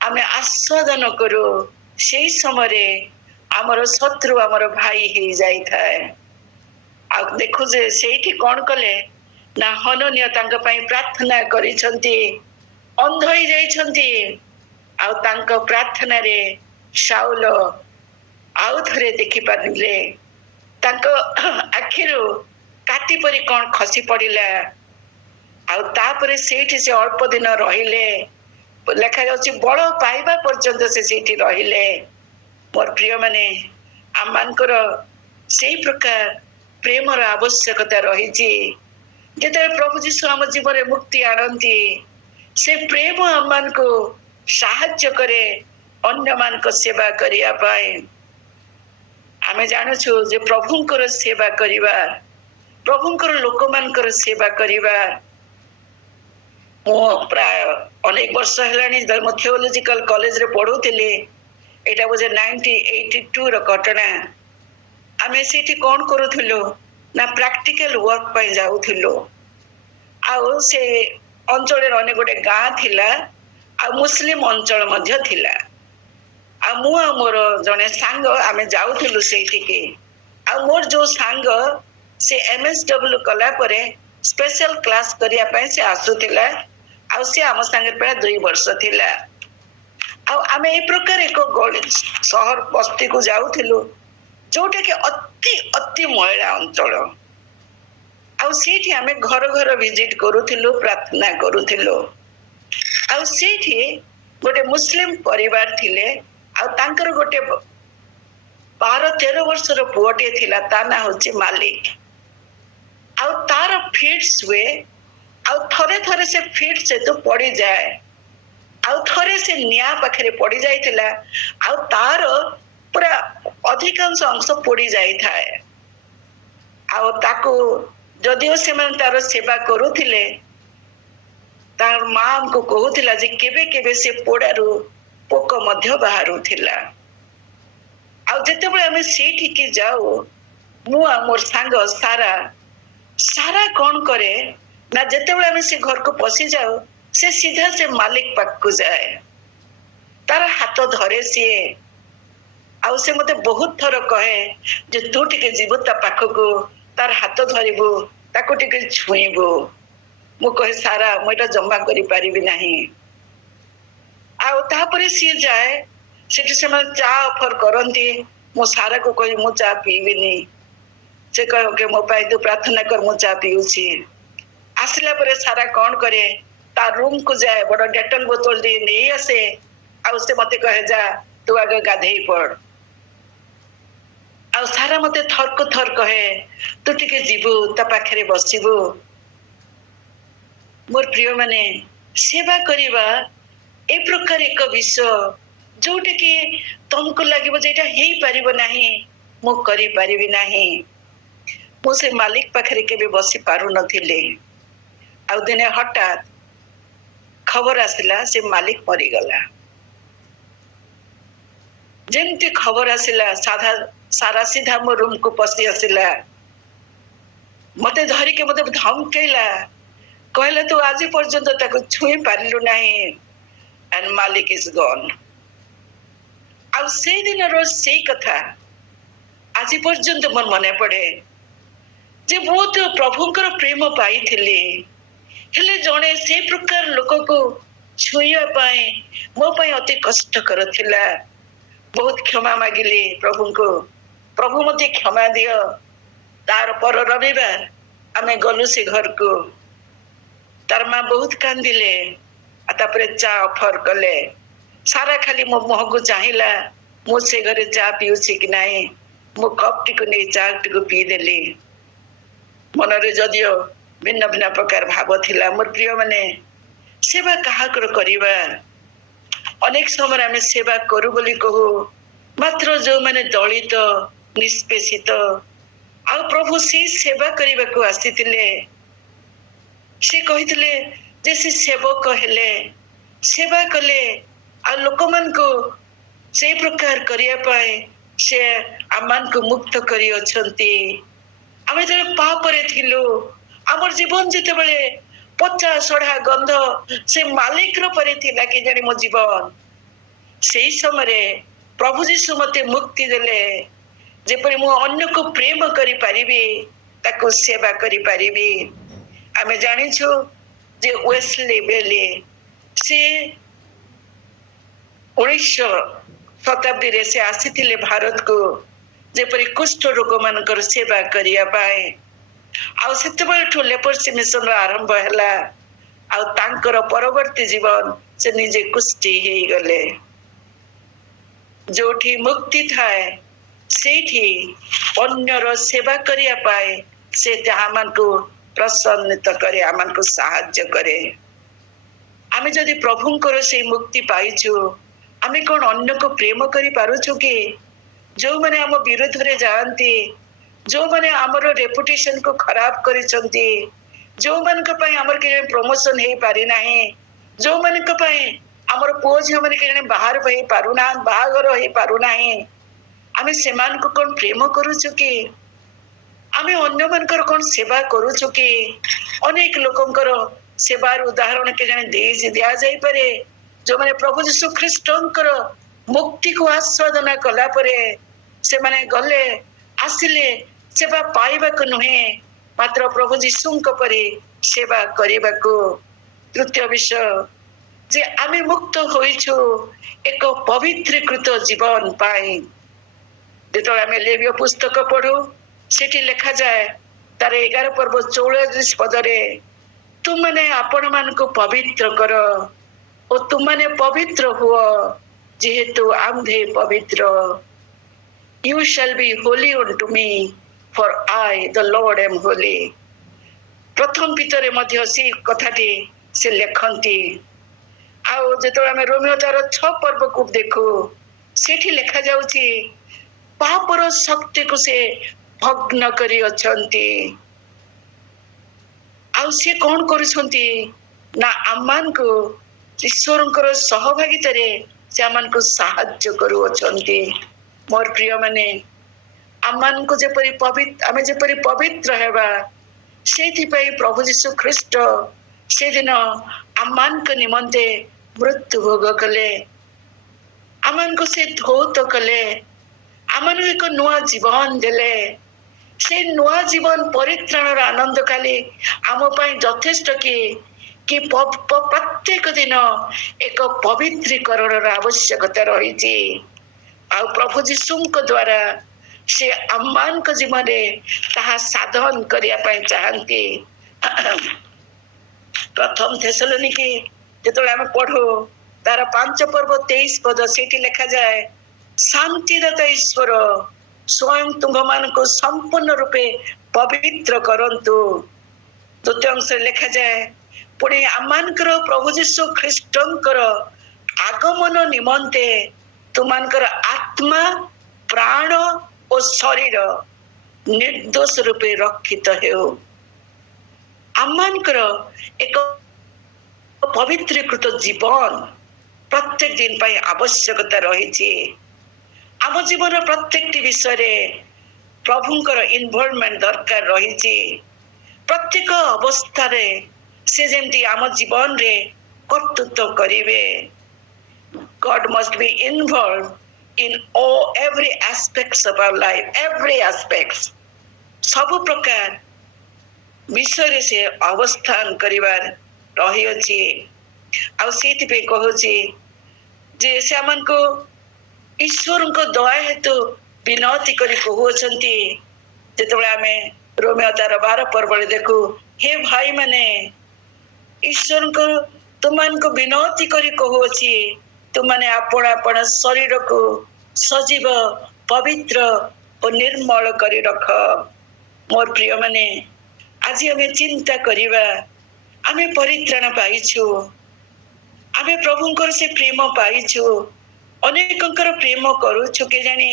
ଆମେ ଆସ୍ୱାଦନ କରୁ, ସେଇ ସମୟରେ ଆମର ଶତ୍ରୁ ଆମର ଭାଇ ହେଇଯାଇଥାଏ। ଆଉ ଦେଖୁ ଯେ ସେଇଠି କଣ କଲେ ନା ହନନୀୟ ତାଙ୍କ ପାଇଁ ପ୍ରାର୍ଥନା କରିଛନ୍ତି, ଅନ୍ଧ ହେଇଯାଇଛନ୍ତି। ଆଉ ତାଙ୍କ ପ୍ରାର୍ଥନାରେ ସାଉଲ ଆଉ ଥରେ ଦେଖିପାରିଲେ। ତାଙ୍କ ଆଖିରୁ କାଟି ପରି କଣ ଖସି ପଡିଲା। ଆଉ ତାପରେ ସେଇଠି ସେ ଅଳ୍ପ ଦିନ ରହିଲେ। ଲେଖା ଯାଉଛି ବଳ ପାଇବା ପର୍ଯ୍ୟନ୍ତ ସେ ସେଇଠି ରହିଲେ। ମୋର ପ୍ରିୟ ମାନେ, ଆମମାନଙ୍କର ସେଇ ପ୍ରକାର ପ୍ରେମର ଆବଶ୍ୟକତା ରହିଛି। ଯେତେବେଳେ ପ୍ରଭୁ ଯୀଶୁ ଆମ ଜୀବନରେ ମୁକ୍ତି ଆଣନ୍ତି, ସେ ପ୍ରେମ ଆମମାନଙ୍କୁ ସାହାଯ୍ୟ କରେ ଅନ୍ୟମାନଙ୍କ ସେବା କରିବା ପାଇଁ। ଆମେ ଜାଣୁଛୁ ଯେ ପ୍ରଭୁଙ୍କର ସେବା କରିବା, ପ୍ରଭୁଙ୍କର ଲୋକମାନଙ୍କର ସେବା କରିବା। ମୁଁ ପ୍ରାୟ ଅନେକ ବର୍ଷ ହେଲାଣି ମୁଁ ଥିଓଲୋଜିକାଲ କଲେଜରେ ପଢୁଥିଲି। ଏଇଟା ବୋଧେ 1982 ର ଘଟଣା। ଆମେ ସେଇଠି କଣ କରୁଥିଲୁ ନା ପ୍ରାକ୍ଟିକାଲ ୱାର୍କ ପାଇଁ ଯାଉଥିଲୁ। ଆଉ ସେ ଅଞ୍ଚଳରେ ଅନେକ ଗୋଟେ ଗାଁ ଥିଲା, ଆଉ ମୁସଲିମ ଅଞ୍ଚଳ ମଧ୍ୟ ଥିଲା। ଆଉ ମୁଁ ଆଉ ମୋର ଜଣେ ସାଙ୍ଗ ଆମେ ଯାଉଥିଲୁ ସେଇଠିକି। ଆଉ ମୋର ଯୋଉ ସାଙ୍ଗ ସେ MSW କଲା ପରେ ସ୍ପେଶାଲ କ୍ଲାସ କରିବା ପାଇଁ ସେ ଆସୁଥିଲା। ଆଉ ସେ ଆମ ସାଙ୍ଗରେ ପ୍ରାୟ 2 ବର୍ଷ ଥିଲା। ଆଉ ଆମେ ଏଇ ପ୍ରକାର ଏକ ସହର ବସ୍ତିକୁ ଯାଉଥିଲୁ, ଯୋଉଟା କି ଅତି ଅତି ମହିଳା ଅଞ୍ଚଳ। ଆଉ ସେଇଠି ଆମେ ଘର ଘର ଭିଜିଟ କରୁଥିଲୁ, ପ୍ରାର୍ଥନା କରୁଥିଲୁ। ଆଉ ସେଇଠି ଗୋଟେ ମୁସଲିମ ପରିବାର ଥିଲେ। ଆଉ ତାଙ୍କର ଗୋଟେ 12-13 ବର୍ଷର ପୁଅଟିଏ ଥିଲା, ତା ନାଁ ହଉଛି ମାଲିକ। ଆଉ ତାର ଫିଟ୍ସ ହୁଏ, ଆଉ ଥରେ ଥରେ ସେ ଫିଟ୍ସ ହେତୁ ପଡିଯାଏ। ଆଉ ଥରେ ସେ ନିଆଁ ପାଖରେ ପଡି ଯାଇଥିଲା, ଆଉ ତାର ପୁରା ଅଧିକାଂଶ ଅଂଶ ପୋଡି ଯାଇଥାଏ। ଆଉ ତାକୁ ଯଦିଓ ସେମାନେ ତାର ସେବା କରୁଥିଲେ, ତାର ମାଙ୍କୁ କହୁଥିଲା ଯେ କେବେ କେବେ ସେ ପୋଡାରୁ ପୋକ ମଧ୍ୟ ବାହାରୁଥିଲା। ଆଉ ଯେତେବେଳେ ଆମେ ସେଇଠିକି ଯାଉ, ମୁଁ ଆଉ ମୋର ସାଙ୍ଗ ସାରା କଣ କରେ ନା ଯେତେବେଳେ ଆମେ ସେ ଘରକୁ ପଶି ଯାଉ, ସେ ସିଧା ସେ ମାଲିକ ପାଖକୁ ଯାଏ, ତାର ହାତ ଧରେ ସିଏ। ଆଉ ସେ ମତେ ବହୁତ ଥର କହେ ଯେ ତୁ ଟିକେ ଯିବୁ ତା ପାଖକୁ, ତାର ହାତ ଧରିବୁ, ତାକୁ ଟିକେ ଛୁଇଁବୁ। ମୁଁ କହେ ସାରା ମୁଁ ଏଇଟା ଜମା କରିପାରିବି ନାହିଁ। ଆଉ ତାପରେ ସିଏ ଯାଏ, ସେଠି ସେମାନେ ଚା ଅଫର କରନ୍ତି। ମୁଁ ସାରାକୁ କହି ମୁଁ ଚା ପିଇବିନି। ସେ କହେ ଓକେ ମୋ ପାଇଁ ତୁ ପ୍ରାର୍ଥନା କର, ମୁଁ ଚା ପିଉଛି। ଆସିଲା ପରେ ସାରା କଣ କରେ, ତା ରୁମକୁ ଯାଏ, ବଡ ଡେଟଲ ବୋତଲ ଟିକେ ନେଇ ଆସେ। ଆଉ ସେ ମତେ କହେ ଯା ତୁ ଆଗ ଗାଧେଇ ପଡ। ଆଉ ସାରା ମତେ ଥରକୁ ଥର କହେ ତୁ ଟିକେ ଯିବୁ ତା ପାଖରେ ବସିବୁ। ମୋର ପ୍ରିୟ ମାନେ, ସେବା କରିବା ଏ ପ୍ରକାର ଏକ ବିଷୟ ଯୋଉଟା କି ତମକୁ ଲାଗିବ ଯେ ଏଇଟା ହେଇପାରିବ ନାହିଁ, ମୁଁ କରିପାରିବି ନାହିଁ। ମୁଁ ସେ ମାଲିକ ପାଖରେ କେବେ ବସି ପାରୁନଥିଲି। ଆଉ ଦିନେ ହଠାତ୍ ଖବର ଆସିଲା ସେ ମାଲିକ ମରିଗଲା। ଯେମିତି ଖବର ଆସିଲା ସାରା ସିଧା ମୋ ରୁମକୁ ପଶି ଆସିଲା। ମତେ ଧରିକି ମତେ ଧମକେଇଲା, କହିଲା ତୁ ଆଜି ପର୍ଯ୍ୟନ୍ତ ତାକୁ ଛୁଇଁ ପାରିଲୁ ନାହିଁ, and ମାଲିକ is gone। ଆଉ ସେଇ ଦିନର ସେଇ କଥା ଆଜି ପର୍ଯ୍ୟନ୍ତ ମୋର ମନେ ପଡେ ଯେ ବହୁତ ପ୍ରଭୁଙ୍କର ପ୍ରେମ ପାଇଥିଲି, ହେଲେ ଜଣେ ସେ ପ୍ରକାର ଲୋକକୁ ଛୁଇଁବା ପାଇଁ ମୋ ପାଇଁ ଅତି କଷ୍ଟକର ଥିଲା। ବହୁତ କ୍ଷମା ମାଗିଲି ପ୍ରଭୁଙ୍କୁ, ପ୍ରଭୁ ମତେ କ୍ଷମା ଦିଅ। ତାର ପର ରବିବାର ଆମେ ଗଲୁ ସେ ଘରକୁ। ତାର ମା ବହୁତ କାନ୍ଦିଲେ, ଆଉ ତାପରେ ଚା ଅଫର କଲେ। ସାରା ଖାଲି ମୋ ମୁହଁକୁ ଚାହିଁଲା, ମୁଁ ସେ ଘରେ ଚା ପିଉଛି କି ନାହିଁ। ମୁଁ କପ୍ ଟିକୁ ନେଇ ଚା ଟିକୁ ପିଇଦେଲି। ମନରେ ଯଦିଓ ଭିନ୍ନ ଭିନ୍ନ ପ୍ରକାର ଭାବ ଥିଲା। ମୋର ପ୍ରିୟ ମାନେ, ସେବା କାହାଙ୍କର କରିବା, ଅନେକ ସମୟରେ ଆମେ ସେବା କରୁ ବୋଲି କହୁ, ମାତ୍ର ଯୋଉମାନେ ଦଳିତ ନିଷ୍ପେଷିତ ଆଉ ପ୍ରଭୁ ସେଇ ସେବା କରିବାକୁ ଆସିଥିଲେ, ସେ କହିଥିଲେ ଯେ ସେ ସେବକ ହେଲେ, ସେବା କଲେ, ଆଉ ଲୋକମାନଙ୍କୁ ସେଇ ପ୍ରକାର କରିବା ପାଇଁ ସେ ଆମମାନଙ୍କୁ ମୁକ୍ତ କରି ଅଛନ୍ତି। ଆମେ ଯେତେବେଳେ ପାପରେ ଥିଲୁ, ଆମର ଜୀବନ ଯେତେବେଳେ ପଚା ସଢା ଗନ୍ଧ ସେ ମାଲିକର ପରି ଥିଲା କି ଜାଣି ମୋ ଜୀବନ, ସେଇ ସମୟରେ ପ୍ରଭୁ ଯୀଶୁ ମତେ ମୁକ୍ତି ଦେଲେ, ଯେପରି ମୁଁ ଅନ୍ୟକୁ ପ୍ରେମ କରିପାରିବି, ତାକୁ ସେବା କରିପାରିବି। ଆମେ ଜାଣିଛୁ ଯେ ୱେସ୍ଲି ବେଲି ସେ 1900 ଶତାବ୍ଦୀରେ ସେ ଆସିଥିଲେ ଭାରତକୁ, ଯେପରି କୁଷ୍ଠ ରୋଗ ମାନଙ୍କର ସେବା କରିବା ପାଇଁ। ଆଉ ସେତେବେଳଠୁ ଲେପର୍ସି ମିଶନର ଆରମ୍ଭ ହେଲା। ଆଉ ତାଙ୍କର ପରବର୍ତ୍ତୀ ଜୀବନ ସେ ନିଜେ କୁଷ୍ଠି ହେଇଗଲେ। ଯୋଉଠି ମୁକ୍ତି ଥାଏ ସେଇଠି ଅନ୍ୟର ସେବା କରିବା ପାଇଁ ସେ ଆମମାନଙ୍କୁ ପ୍ରସନ୍ନିତ କରେ, ଆମମାନଙ୍କୁ ସାହାଯ୍ୟ କରେ। ଆମେ ଯଦି ପ୍ରଭୁଙ୍କର ସେଇ ମୁକ୍ତି ପାଇଛୁ, ଆମେ କଣ ଅନ୍ୟକୁ ପ୍ରେମ କରିପାରୁଛୁ କି? ଯୋଉମାନେ ଆମ ବିରୁଦ୍ଧରେ ଯାଆନ୍ତି, ଯୋଉମାନେ ଆମର ରେପୁଟେସନକୁ ଖରାପ କରିଛନ୍ତି, ଯୋଉମାନଙ୍କ ପାଇଁ ଆମର କେଜାଣି ପ୍ରମୋସନ ହେଇପାରି ନାହିଁ, ଯୋଉମାନଙ୍କ ପାଇଁ ଆମର ପୁଅ ଝିଅ ମାନେ କେଜାଣି ବାହାଘର ହେଇପାରୁନାହିଁ, ଆମେ ସେମାନଙ୍କୁ କଣ ପ୍ରେମ କରୁଛୁ କି? ଆମେ ଅନ୍ୟମାନଙ୍କର କଣ ସେବା କରୁଛୁ କି? ଅନେକ ଲୋକଙ୍କର ସେବାର ଉଦାହରଣ କେଜାଣି ଦିଆଯାଇପାରେ, ଯୋଉମାନେ ପ୍ରଭୁ ଯୀଶୁ ଖ୍ରୀଷ୍ଟଙ୍କର ମୁକ୍ତିକୁ ଆସ୍ୱାଦନ କଲା ପରେ ସେମାନେ ଗଲେ ଆସିଲେ ସେବା ପାଇବାକୁ ନୁହେଁ, ମାତ୍ର ପ୍ରଭୁ ଯୀଶୁଙ୍କ ପରି ସେବା କରିବାକୁ। ତୃତୀୟ ବିଷୟ ଯେ ଆମେ ମୁକ୍ତ ହୋଇଛୁ ଏକ ପବିତ୍ରୀକୃତ ଜୀବନ ପାଇଁ। ଯେତେବେଳେ ଆମେ ଲେବୀୟ ପୁସ୍ତକ ପଢୁ, ସେଠି ଲେଖାଯାଏ ତାର 11 ପର୍ବ 44 ପଦରେ, ତୁମମାନେ ଆପଣ ମାନଙ୍କୁ ପବିତ୍ର କର ଓ ତୁମମାନେ ପବିତ୍ର ହୁଅ ଯେହେତୁ ଆମ୍ଭେ ପବିତ୍ର। You shall be holy unto me, for I the Lord am holy। ପ୍ରଥମ ପିତରେ ମଧ୍ୟ ସେଇ କଥାଟି ସେ ଲେଖନ୍ତି। ଆଉ ଯେତେବେଳେ ଆମେ ରୋମିଓ ତାର 6 ପର୍ବକୁ ଦେଖୁ, ସେଠି ଲେଖାଯାଉଛି ପାପର ଶକ୍ତିକୁ ସେ ଭଗ୍ନ କରି ଅଛନ୍ତି। ଆଉ ସେ କଣ କରୁଛନ୍ତି ନା ଆମମାନଙ୍କୁ ଈଶ୍ୱରଙ୍କର ସହଭାଗିତାରେ ସେ ଆମମାନଙ୍କୁ ସାହାଯ୍ୟ କରୁଅଛନ୍ତି। ମୋର ପ୍ରିୟ ମାନେ, ଆମମାନଙ୍କୁ ଯେପରି ଆମେ ଯେପରି ପବିତ୍ର ହେବା, ସେଇଥିପାଇଁ ପ୍ରଭୁ ଯୀଶୁ ଖ୍ରୀଷ୍ଟ ସେଦିନ ଆମମାନଙ୍କ ନିମନ୍ତେ ମୃତ୍ୟୁ ଭୋଗ କଲେ, ଆମମାନଙ୍କୁ ସେ ଧୌତ କଲେ, ଆମମାନଙ୍କୁ ଏକ ନୂଆ ଜୀବନ ଦେଲେ। ସେ ନୂଆ ଜୀବନ ପରିତ୍ରାଣର ଆନନ୍ଦ ଖାଲି ଆମ ପାଇଁ ଯଥେଷ୍ଟ କି ପ୍ରତ୍ୟେକ ଦିନ ଏକ ପବିତ୍ରୀକରଣର ଆବଶ୍ୟକତା ରହିଛି। ଆଉ ପ୍ରଭୁ ଯୀଶୁଙ୍କ ଦ୍ଵାରା ସେ ଆମମାନଙ୍କ ଜୀବନରେ ତାହା ସାଧନ କରିବା ପାଇଁ ଚାହାନ୍ତି। ପ୍ରଥମ ଥେସଲୋନିକେ ଯେତେବେଳେ ଆମେ ପଢୁ ତାର 5 ପର୍ବ 23 ପଦ, ସେଇଠି ଲେଖାଯାଏ ଶାନ୍ତିଦାତା ଈଶ୍ୱର ସ୍ୱୟଂ ତୁମ୍ଭମାନଙ୍କୁ ସମ୍ପୂର୍ଣ୍ଣ ରୂପେ ପବିତ୍ର କରନ୍ତୁ। ଦ୍ୱିତୀୟ ଅଂଶରେ ଲେଖାଯାଏ ପୁଣି ଆମମାନଙ୍କର ପ୍ରଭୁ ଯୀଶୁ ଖ୍ରୀଷ୍ଟଙ୍କର ଆଗମନ ନିମନ୍ତେ ତୁମମାନଙ୍କର ଆତ୍ମା, ପ୍ରାଣ ଓ ଶରୀର ନିର୍ଦୋଷ ରୂପେ ରକ୍ଷିତ ହେଉ। ଆମମାନଙ୍କର ଏକ ପବିତ୍ରୀକୃତ ଜୀବନ ପ୍ରତ୍ୟେକ ଦିନ ପାଇଁ ଆବଶ୍ୟକତା ରହିଛି। ଆମ ଜୀବନର ପ୍ରତ୍ୟେକଟି ବିଷୟରେ ପ୍ରଭୁଙ୍କର ଇନଭଲଭମେଣ୍ଟ ଦରକାର ରହିଛି। ପ୍ରତ୍ୟେକ ଅବସ୍ଥାରେ ସେ ଯେମିତି ଆମ ଜୀବନରେ କର୍ତ୍ତୃତ୍ୱ କରିବେ। God must be involved in every aspects of our life, every aspects। ସବୁ ପ୍ରକାର ବିଷୟରେ ସେ ଅବସ୍ଥାନ କରିବାର ରହିଅଛି। ଆଉ ସେଇଥିପାଇଁ କହୁଛି ଯେ ସେମାନଙ୍କୁ ଈଶ୍ୱରଙ୍କ ଦୟା ହେତୁ ବିନତି କରି କହୁଅଛନ୍ତି। ଯେତେବେଳେ ଆମେ ରୋମିଓ ତାର 12 ପର୍ବରେ ଦେଖୁ, ହେ ଭାଇ ମାନେ, ଈଶ୍ୱରଙ୍କ ତୁମମାନଙ୍କୁ ବିନତି କରି କହୁଅଛି, ତୁମମାନେ ଆପଣ ଆପଣ ଶରୀରକୁ ସଜୀବ, ପବିତ୍ର ଓ ନିର୍ମଳ କରି ରଖ। ମୋର ପ୍ରିୟ ମାନେ, ଆଜି ଆମେ ଚିନ୍ତା କରିବା, ଆମେ ପରିତ୍ରାଣ ପାଇଛୁ, ଆମେ ପ୍ରଭୁଙ୍କର ସେ ପ୍ରେମ ପାଇଛୁ, ଅନେକଙ୍କର ପ୍ରେମ କରୁଛୁ କେଜାଣି,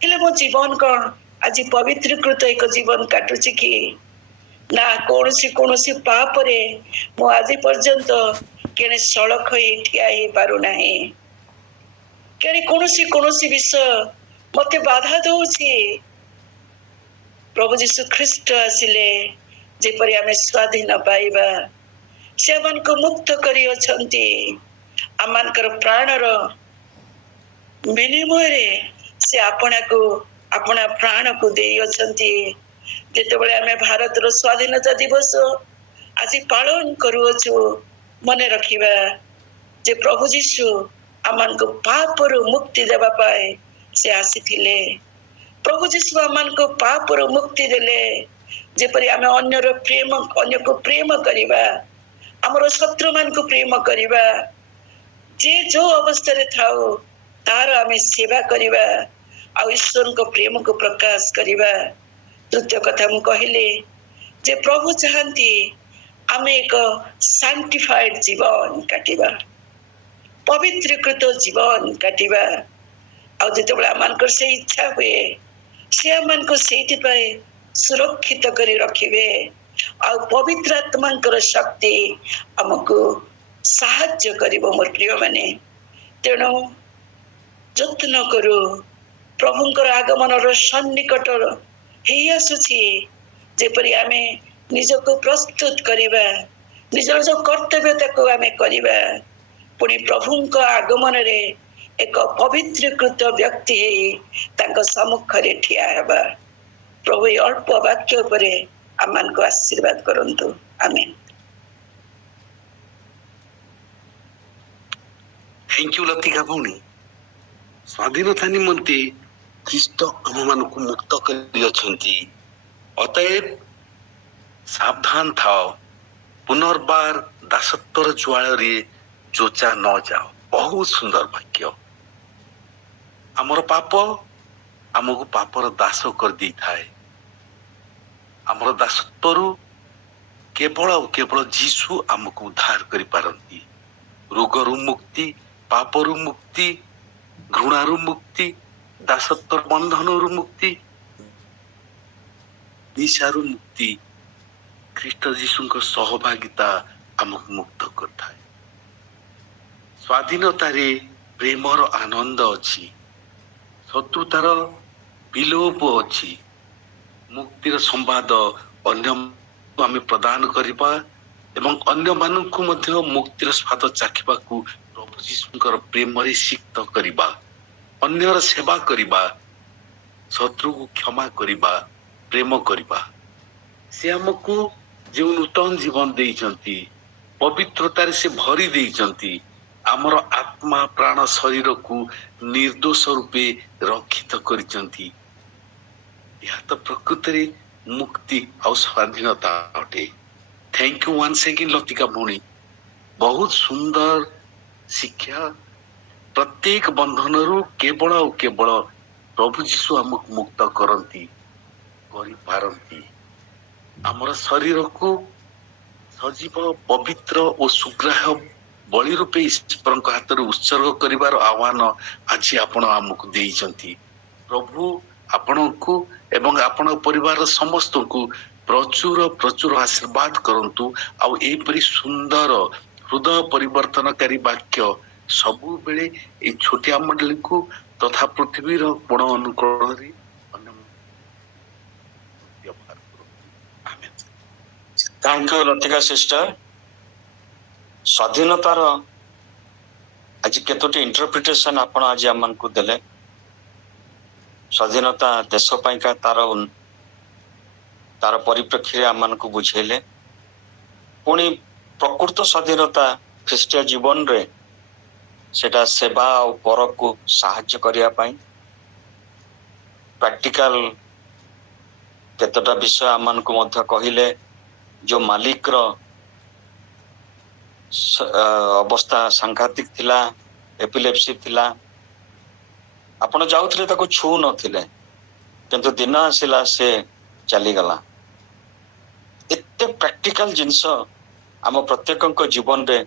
ହେଲେ ମୋ ଜୀବନ କଣ ଆଜି ପବିତ୍ରୀକୃତ ଏକ ଜୀବନ କାଟୁଛି କି? ନା କୌଣସି ପାପରେ ମୁଁ ଆଜି ପର୍ଯ୍ୟନ୍ତ କେଣେ ସଳଖ ହେଇ ଠିଆ ହେଇପାରୁନାହିଁ। କେଣେ କୌଣସି ବିଷୟ ମତେ ବାଧା ଦଉଛି। ପ୍ରଭୁ ଯୀଶୁ ଖ୍ରୀଷ୍ଟ ଆସିଲେ ଯେପରି ଆମେ ସ୍ୱାଧୀନ ପାଇବା, ସେମାନଙ୍କୁ ମୁକ୍ତ କରି ଅଛନ୍ତି। ଆମମାନଙ୍କର ପ୍ରାଣର ବିନିମୟରେ ସେ ଆପଣା ପ୍ରାଣକୁ ଦେଇ ଅଛନ୍ତି। ଯେତେବେଳେ ଆମେ ଭାରତର ସ୍ୱାଧୀନତା ଦିବସ ଆଜି ପାଳନ କରୁଅଛୁ, ମନେ ରଖିବା ଯେ ପ୍ରଭୁ ଯୀଶୁ ଆମମାନଙ୍କୁ ପାପରୁ ମୁକ୍ତି ଦେବା ପାଇଁ ସେ ଆସିଥିଲେ। ପ୍ରଭୁ ଯୀଶୁ ଆମମାନଙ୍କୁ ପାପରୁ ମୁକ୍ତି ଦେଲେ ଯେପରି ଆମେ ଅନ୍ୟକୁ ପ୍ରେମ କରିବା, ଆମର ଶତ୍ରୁମାନଙ୍କୁ ପ୍ରେମ କରିବା, ଯେ ଯୋଉ ଅବସ୍ଥାରେ ଥାଉ ତାର ଆମେ ସେବା କରିବା ଆଉ ଈଶ୍ୱରଙ୍କ ପ୍ରେମକୁ ପ୍ରକାଶ କରିବା। ତୃତୀୟ କଥା ମୁଁ କହିଲି ଯେ ପ୍ରଭୁ ଚାହାନ୍ତି ଆମେ ଏକ ସାଙ୍କ୍ଟିଫାଏଡ ଜୀବନ କାଟିବା, ପବିତ୍ରୀକୃତ ଜୀବନ କାଟିବା। ଆଉ ଯେତେବେଳେ ଆମମାନଙ୍କର ସେ ଇଚ୍ଛା ହୁଏ, ସେ ଆମମାନଙ୍କୁ ସେଇଥିପାଇଁ ସୁରକ୍ଷିତ କରି ରଖିବେ। ଆଉ ପବିତ୍ର ଆତ୍ମାଙ୍କର ଶକ୍ତି ଆମକୁ ସାହାଯ୍ୟ କରିବ ମୋର ପ୍ରିୟମାନେ। ତେଣୁ ଯତ୍ନ କରୁ, ପ୍ରଭୁଙ୍କର ଆଗମନର ସନ୍ନିକଟ ହେଇ ଆସୁଛି, ଯେପରି ଆମେ ନିଜକୁ ପ୍ରସ୍ତୁତ କରିବା, ନିଜର ଯୋଉ କର୍ତ୍ତବ୍ୟ ତାକୁ ଆମେ କରିବା, ପୁଣି ପ୍ରଭୁଙ୍କ ଆଗମନରେ ଏକ ପବିତ୍ରୀକୃତ ବ୍ୟକ୍ତି ହେଇ ତାଙ୍କ ସମ୍ମୁଖରେ ଠିଆ ହେବା। ପ୍ରଭୁ ଏ ଅଳ୍ପ ବାକ୍ୟ ଉପରେ ଆମମାନଙ୍କୁ ଆଶୀର୍ବାଦ କରନ୍ତୁ। ଆମେନ୍। ଥ୍ୟାଙ୍କ ୟୁ ଲତିକା ଭଉଣୀ। ସ୍ୱାଧୀନତା ନିମନ୍ତେ ଖ୍ରୀଷ୍ଟ ଆମମାନଙ୍କୁ ମୁକ୍ତ କରିଅଛନ୍ତି। ଅତଏବ ସାବଧାନ ଥାଅ, ପୁନର୍ବାର ଦାସତ୍ୱର ଜ୍ୱାଳରେ ଯୋଚା ନ ଯାଅ। ବହୁତ ସୁନ୍ଦର ବାକ୍ୟ। ଆମର ପାପ ଆମକୁ ପାପର ଦାସ କରିଦେଇଥାଏ। ଆମର ଦାସତ୍ୱରୁ କେବଳ ଆଉ କେବଳ ଯୀଶୁ ଆମକୁ ଉଦ୍ଧାର କରିପାରନ୍ତି। ରୋଗରୁ ମୁକ୍ତି, ପାପରୁ ମୁକ୍ତି, ଘୃଣାରୁ ମୁକ୍ତି, ଦାସତ୍ୱ ବନ୍ଧନରୁ ମୁକ୍ତି, ନିଶାରୁ ମୁକ୍ତି, ଖ୍ରୀଷ୍ଟ ଯୀଶୁଙ୍କ ସହଭାଗିତା ଆମକୁ ମୁକ୍ତ କରିଥାଏ। ସ୍ୱାଧୀନତାରେ ପ୍ରେମର ଆନନ୍ଦ ଅଛି, ଶତ୍ରୁତାର ବିଲୋପ ଅଛି। ମୁକ୍ତିର ସମ୍ବାଦ ଅନ୍ୟମାନଙ୍କୁ ଆମେ ପ୍ରଦାନ କରିବା ଏବଂ ଅନ୍ୟମାନଙ୍କୁ ମଧ୍ୟ ମୁକ୍ତିର ସ୍ୱାଦ ଚାଖିବାକୁ ପ୍ରଭୁ ଯୀଶୁଙ୍କର ପ୍ରେମରେ ସିକ୍ତ କରିବା, ଅନ୍ୟର ସେବା କରିବା, ଶତ୍ରୁକୁ କ୍ଷମା କରିବା, ପ୍ରେମ କରିବା। ସେ ଆମକୁ ଯେଉଁ ନୂତନ ଜୀବନ ଦେଇଛନ୍ତି, ପବିତ୍ରତାରେ ସେ ଭରି ଦେଇଛନ୍ତି, ଆମର ଆତ୍ମା ପ୍ରାଣ ଶରୀରକୁ ନିର୍ଦୋଷ ରୂପେ ରକ୍ଷିତ କରିଛନ୍ତି। ଏହା ତ ପ୍ରକୃତରେ ମୁକ୍ତି ଆଉ ସ୍ୱାଧୀନତା ଅଟେ। ଥ୍ୟାଙ୍କ ୟୁ ୱାନ୍ସ ସେକେଣ୍ଡ ଲତିକା ଭଉଣୀ। ବହୁତ ସୁନ୍ଦର ଶିକ୍ଷା। ପ୍ରତ୍ୟେକ ବନ୍ଧନରୁ କେବଳ ଆଉ କେବଳ ପ୍ରଭୁ ଯୀଶୁ ଆମକୁ ମୁକ୍ତ କରିପାରନ୍ତି। ଆମର ଶରୀରକୁ ସଜୀବ, ପବିତ୍ର ଓ ସୁଗ୍ରାହ୍ୟ ବଳି ରୂପେ ଈଶ୍ୱରଙ୍କ ହାତରେ ଉତ୍ସର୍ଗ କରିବାର ଆହ୍ୱାନ ଆଜି ଆପଣ ଆମକୁ ଦେଇଛନ୍ତି। ପ୍ରଭୁ ଆପଣଙ୍କୁ ଏବଂ ଆପଣଙ୍କ ପରିବାରର ସମସ୍ତଙ୍କୁ ପ୍ରଚୁର ଆଶୀର୍ବାଦ କରନ୍ତୁ। ଆଉ ଏହିପରି ସୁନ୍ଦର ହୃଦୟ ପରିବର୍ତ୍ତନକାରୀ ବାକ୍ୟ ସବୁବେଳେ এই ଛୋଟିଆ ମଣ୍ଡଳୀକୁ ତଥା ପୃଥିବୀର କୋଣ ଅନୁକୋଣରେ ବ୍ୟବହାର କରନ୍ତୁ। Amen. Thank you Latika sister. ସ୍ୱାଧୀନତାର ଆଜି କେତୋଟି ଇଣ୍ଟରପ୍ରିଟେସନ ଆପଣ ଆଜି ଆମମାନଙ୍କୁ ଦେଲେ। ସ୍ୱାଧୀନତା ଦେଶ ପାଇଁକା ତାର ପରିପ୍ରେକ୍ଷୀରେ ଆମମାନଙ୍କୁ ବୁଝେଇଲେ। ପୁଣି ପ୍ରକୃତ ସ୍ୱାଧୀନତା ଖ୍ରୀଷ୍ଟୀୟ ଜୀବନରେ ସେଟା ସେବା ଆଉ ପରକୁ ସାହାଯ୍ୟ କରିବା ପାଇଁ ପ୍ରାକ୍ଟିକାଲ କେତେଟା ବିଷୟ ଆମମାନଙ୍କୁ ମଧ୍ୟ କହିଲେ। ଯୋଉ ମାଲିକର ଅବସ୍ଥା ସାଂଘାତିକ ଥିଲା, ଏପିଲେପ୍ସି ଥିଲା, ଆପଣ ଯାଉଥିଲେ ତାକୁ ଛୁଁ ନଥିଲେ, କିନ୍ତୁ ଦିନ ଆସିଲା ସେ ଚାଲିଗଲା। ଏତେ ପ୍ରାକ୍ଟିକାଲ ଜିନିଷ ଆମ ପ୍ରତ୍ୟେକଙ୍କ ଜୀବନରେ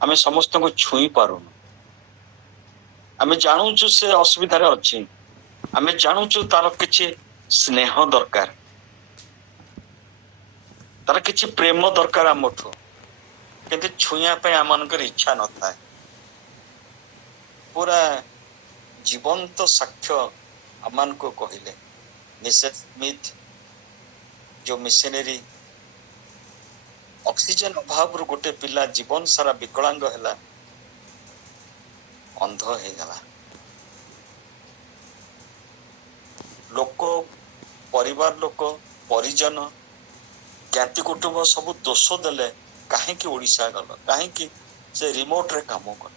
ଆମେ ସମସ୍ତଙ୍କୁ ଛୁଇଁ ପାରୁନୁ। ଆମେ ଜାଣୁଛୁ ସେ ଅସୁବିଧାରେ ଅଛି, ଆମେ ଜାଣୁଛୁ ତାର କିଛି ସ୍ନେହ ଦରକାର, ତାର କିଛି ପ୍ରେମ ଦରକାର ଆମଠୁ, କିନ୍ତୁ ଛୁଇଁବା ପାଇଁ ଆମମାନଙ୍କର ଇଚ୍ଛା ନଥାଏ। ପୁରା ଜୀବନ୍ତ ସାକ୍ଷ୍ୟ ଆମମାନଙ୍କୁ କହିଲେ ମିସେସ ସ୍ମିଥ, ଯୋଉ ମିଶନେରୀ, ଅକ୍ସିଜେନ ଅଭାବରୁ ଗୋଟେ ପିଲା ଜୀବନ ସାରା ବିକଳାଙ୍ଗ ହେଲା, ଅନ୍ଧ ହେଇଗଲା। ଲୋକ, ପରିବାର ଲୋକ, ପରିଜନ, ଜ୍ଞାତି କୁଟୁମ୍ବ ସବୁ ଦୋଷ ଦେଲେ, କାହିଁକି ଓଡିଶା ଗଲ, କାହିଁକି ସେ ରିମୋଟ ରେ କାମ କଲ।